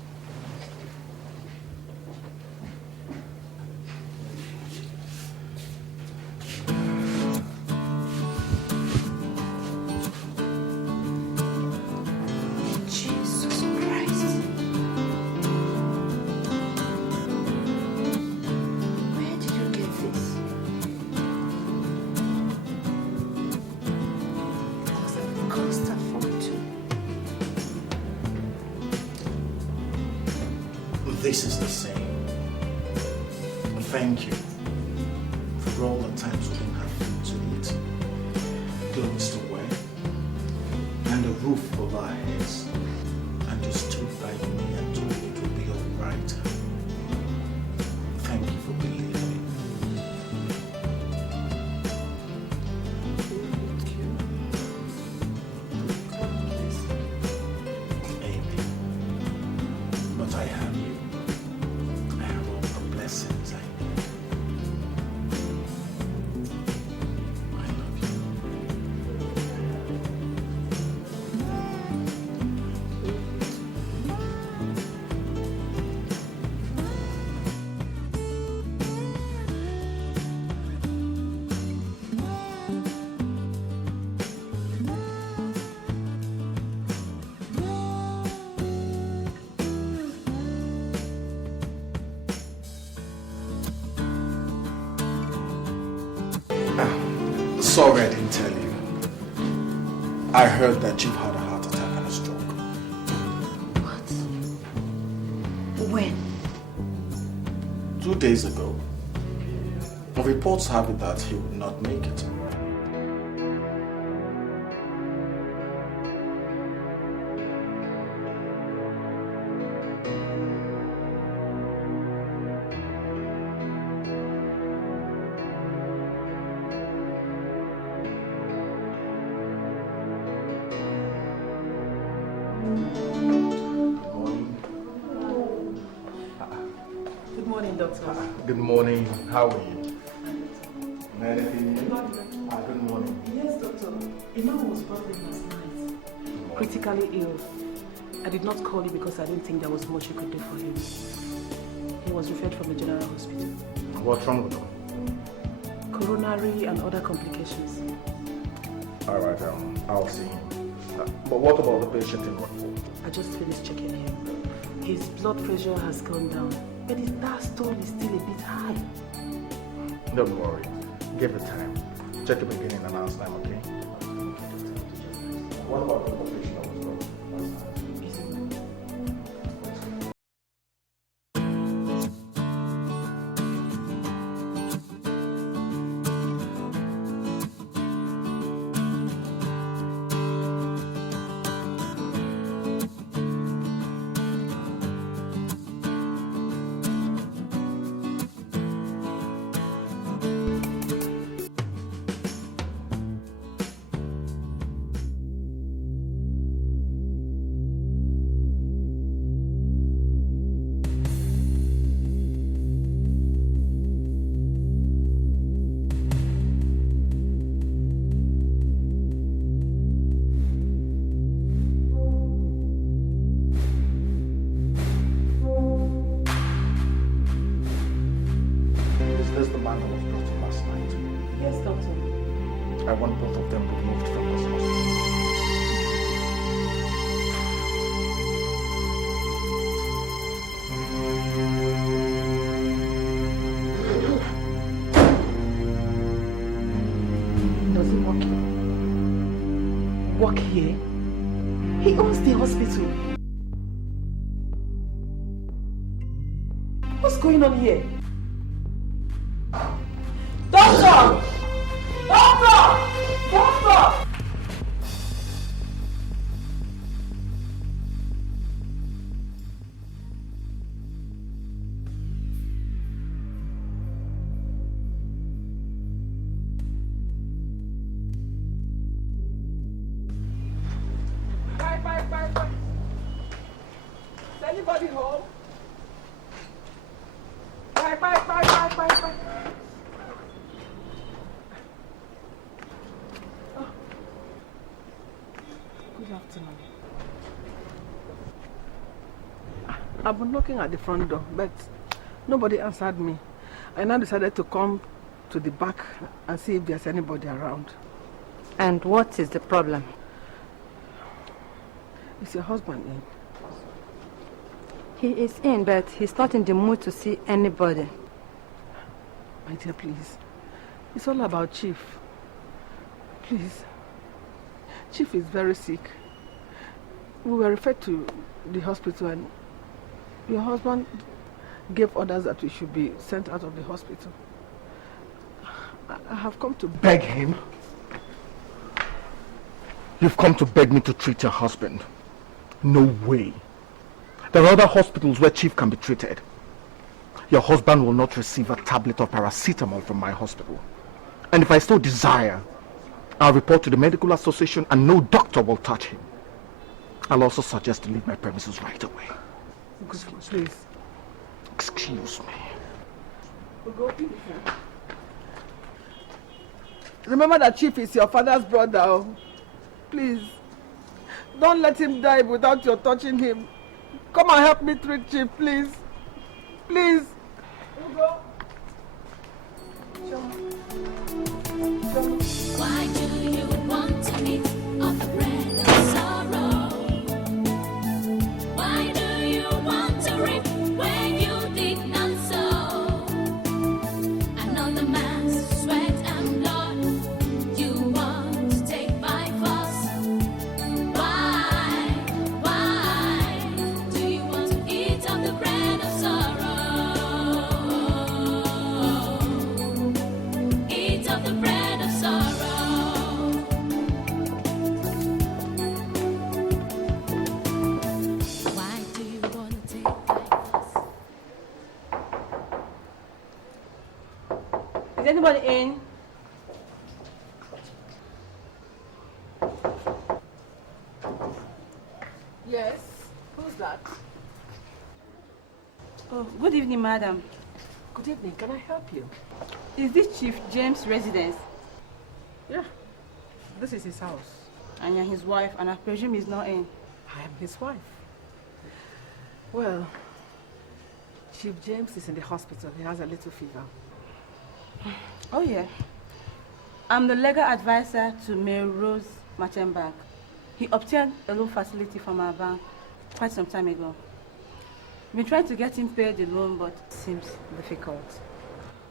Jesus Christ. Where did you get this? Does it cost a fortune? This is the same. Thank you for all the times we didn't have food to eat, clothes to wear, and a roof over our heads. And you stood by me and told me it would be all right. Thank you for believing. Amen. But I have you. I have all the blessings I need. I love you. Sorry I didn't tell you. I heard that you've had a heart attack and a stroke. What? When? 2 days ago. Reports have it that he would not make it. Good morning, doctor. Good morning. How are you? Anything new? Good morning. Yes, doctor. Imam was brought in last night. Critically ill. I did not call you because I didn't think there was much you could do for him. He was referred from a general hospital. What's wrong with him? Coronary and other complications. Alright, I'll see him. But what about the patient in Rockford? I just finished checking him. His blood pressure has gone down, but his diastole is still a bit high. Don't worry. Give it time. Check the beginning and last time, okay? What about the patient that was brought last time? I want both of them removed from this hospital. Does he work here? Work here? He owns the hospital. What's going on here? Doctor! Doctor! Doctor! Bye. anybody home? Bye. Oh. Good afternoon. I've been knocking at the front door, but nobody answered me. I now decided to come to the back and see if there's anybody around. And what is the problem? Is your husband in? He is in, but he's not in the mood to see anybody. My dear, please. It's all about Chief. Please. Chief is very sick. We were referred to the hospital and your husband gave orders that we should be sent out of the hospital. I have come to beg him? You've come to beg me to treat your husband? No way. There are other hospitals where Chief can be treated. Your husband will not receive a tablet of paracetamol from my hospital. And if I still desire, I'll report to the medical association and no doctor will touch him. I'll also suggest to leave my premises right away. Please. Excuse me. Remember that Chief is your father's brother. Oh. Please. Don't let him die without your touching him. Come and help me treat Chief, please. Please. Why do you want to eat of the bread of sorrow? Why do you want to reap where you did not sow? Another man's sweat and blood you want to take by force. Why do you want to eat of the bread of sorrow? Eat of the bread of sorrow. Why do you want to take by force? Is anybody in? Yes. Who's that? Oh, good evening, madam. Good evening. Can I help you? Is this Chief James' residence? Yeah. This is his house. And you're his wife, and I presume he's not in. I am his wife. Well, Chief James is in the hospital. He has a little fever. Oh, yeah. I'm the legal advisor to Mary Rose Merchant Bank. He obtained a loan facility from our bank quite some time ago. We've been trying to get him paid the loan, but it seems difficult.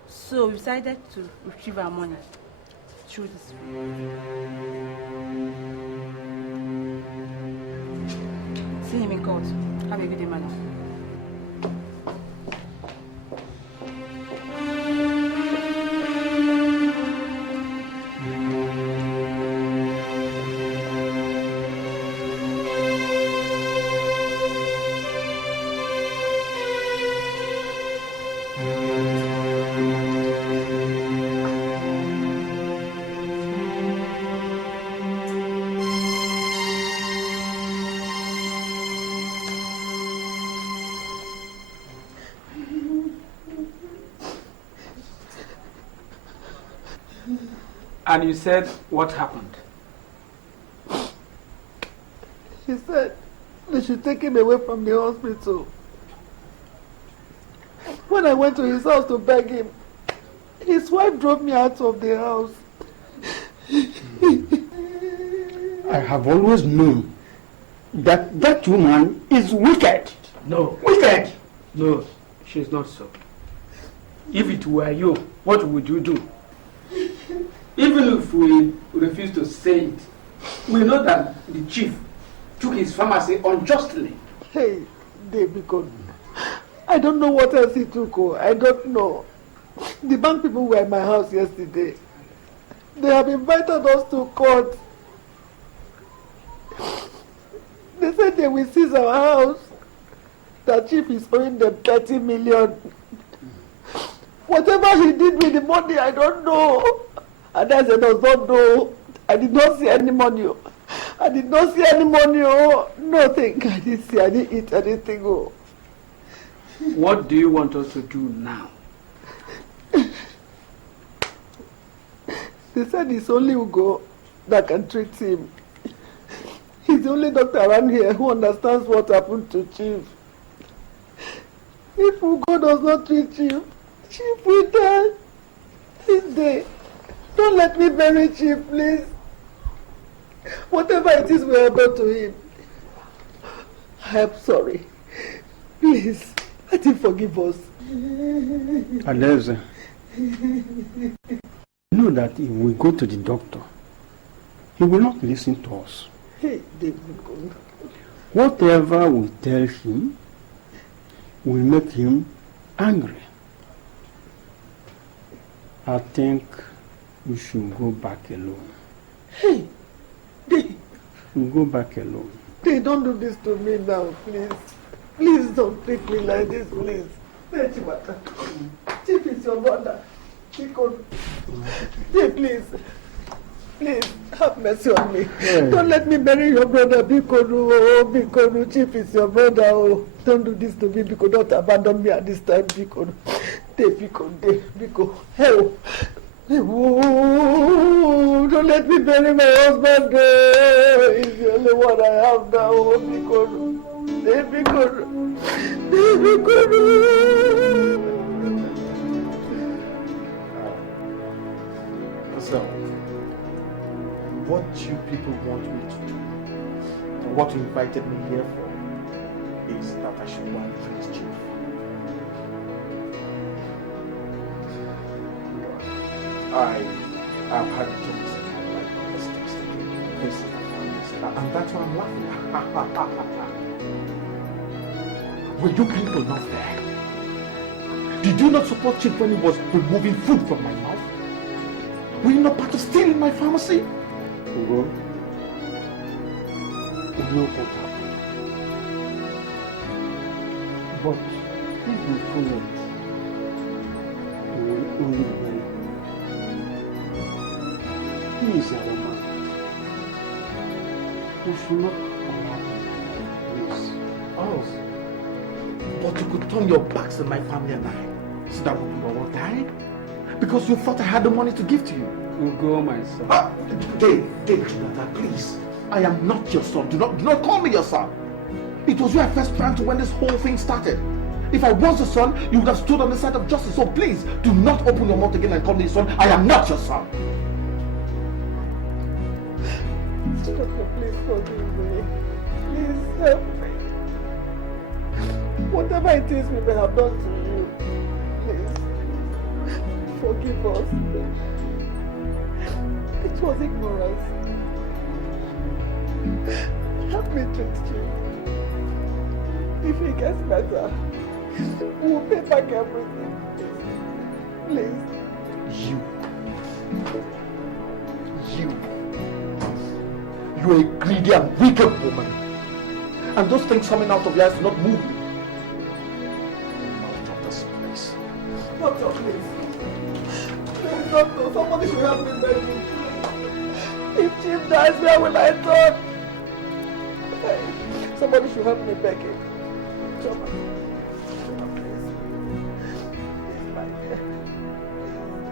So we decided to retrieve our money through this. See him in court. Have a good day, madam. And you said what happened? He said they should take him away from the hospital. When I went to his house to beg him, his wife drove me out of the house. I have always known that that woman is wicked. No. Wicked! No, she's not so. If it were you, what would you do? Even if we refuse to say it, we know that the chief took his pharmacy unjustly. Hey, David, I don't know what else he took. Oh, I don't know. The bank people were in my house yesterday. They have invited us to court. They said they will seize our house. The chief is owing them 30 million. Whatever he did with the money, I don't know. And I said, I don't know. I did not see any money. I did not see any money. Oh, nothing. I didn't see. I didn't eat anything. Oh. What do you want us to do now? They said it's only Ugo that can treat him. He's the only doctor around here who understands what happened to Chief. If Ugo does not treat Chief, Chief will die this day. Don't let me bury Chief, please. Whatever it is we have done to him, I am sorry. Please, let him forgive us. Aleza, know that if we go to the doctor, he will not listen to us. Hey, David. Whatever we tell him will make him angry. I think we should go back alone. Hey, Dave. We'll go back alone. They don't do this to me now, please. Please don't treat me like this, please. Chief is your brother. Dave, please. Please, have mercy on me. Yeah. Don't let me bury your brother, Bikoru. Chief is your brother. Oh, don't do this to me, Biko. Don't abandon me at this time, Biko. Biko. Help. Oh, don't let me bury my husband. He's the only one I have now. Oh, Biko. So, what you people want me to do, and what you invited me here for, is that I should go and face Chief. I have had jokes in my life on this text and that's why I'm laughing. Were you people not there? Did you not support Chief when he was removing food from my mouth? Were you not part of stealing my pharmacy? Ugo, we know what happened. But if we follow it, we will only bury him. He is our man. We should not allow him to lose. Oh, but you could turn your backs on my family and I, so that we would all die? Because you thought I had the money to give to you. Ugo, my son. Dave, Jonathan, please. I am not your son. Do not call me your son. It was you I first planned to when this whole thing started. If I was your son, you would have stood on the side of justice. So please, do not open your mouth again and call me your son. I am not your son. Doctor, please forgive me. Please help me. Whatever it is we may have done to you, please forgive us. It was ignorance. Help me treat you. If it gets better, we'll pay back everything. Please. You're a greedy and wicked woman. And those things coming out of your eyes do not move me. Now drop this place. Doctor, please. Please, doctor, somebody should help me beg him. If Chief dies, where will I turn? Somebody should help me beg him. Choma, please. Please, my dear.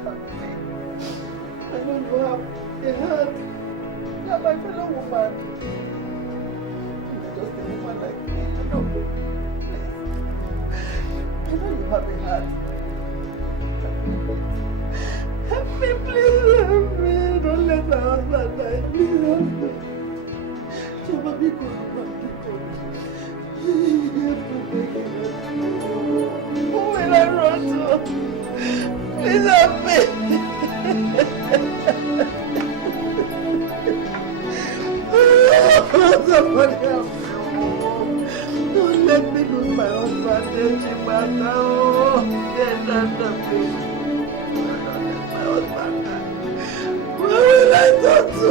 Help me. I know you have a heart. You are my fellow woman. You're just a woman like me, you know. Please. I know you have a heart. Help me, please, help me. Don't let my husband die. Please help me. Choma, be good. Who will I run to? Please help me. Somebody help me. Don't let me lose my husband. Chimata. Yes, and the please. Don't let my husband die. Where will I go to?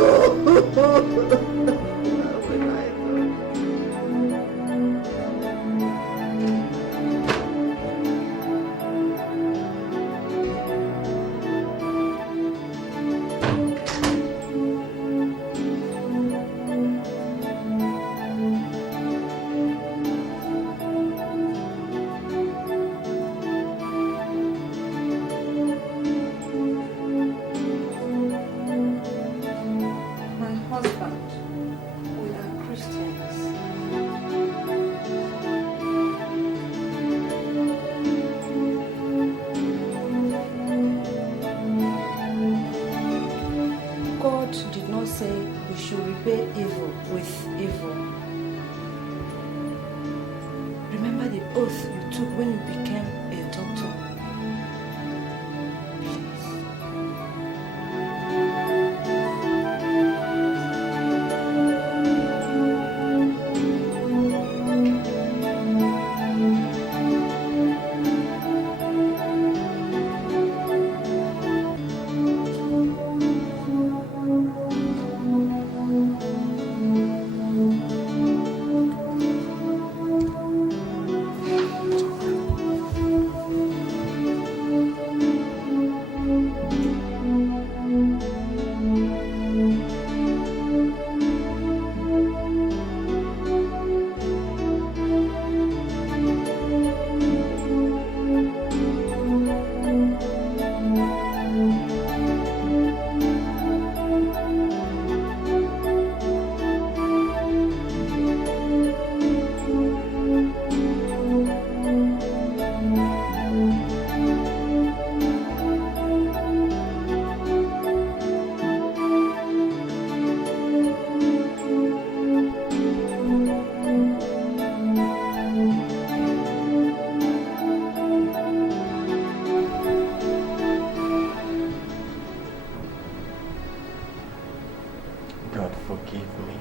Where will I go? when you became a doctor. God forgive me.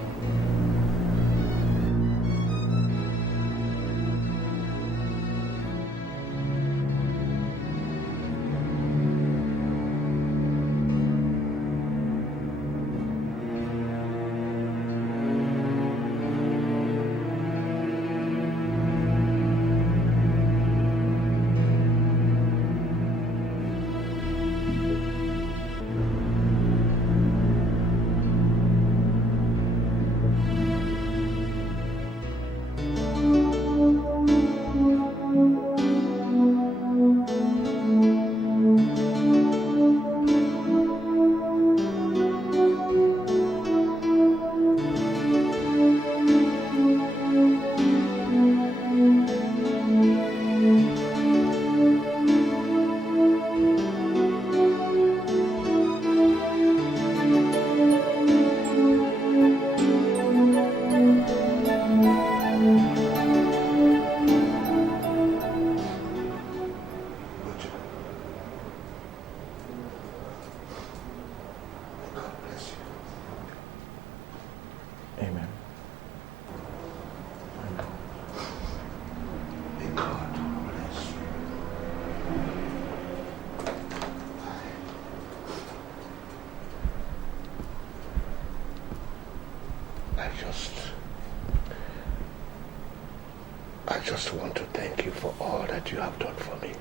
I just want to thank you for all that you have done for me.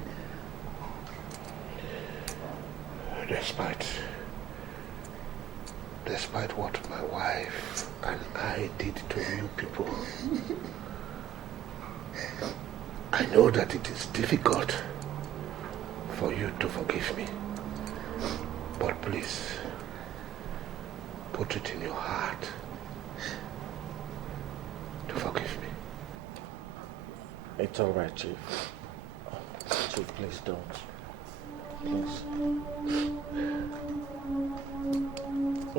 Despite what my wife and I did to you people, I know that it is difficult for you to forgive me. But please, put it in your heart to forgive me. It's all right, Chief. Chief, please don't. Please.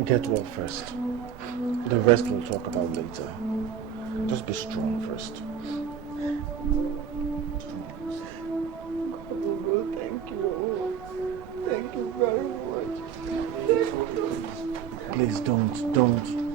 Get well first. The rest we'll talk about later. Just be strong first. Thank you. Thank you very much. Please don't.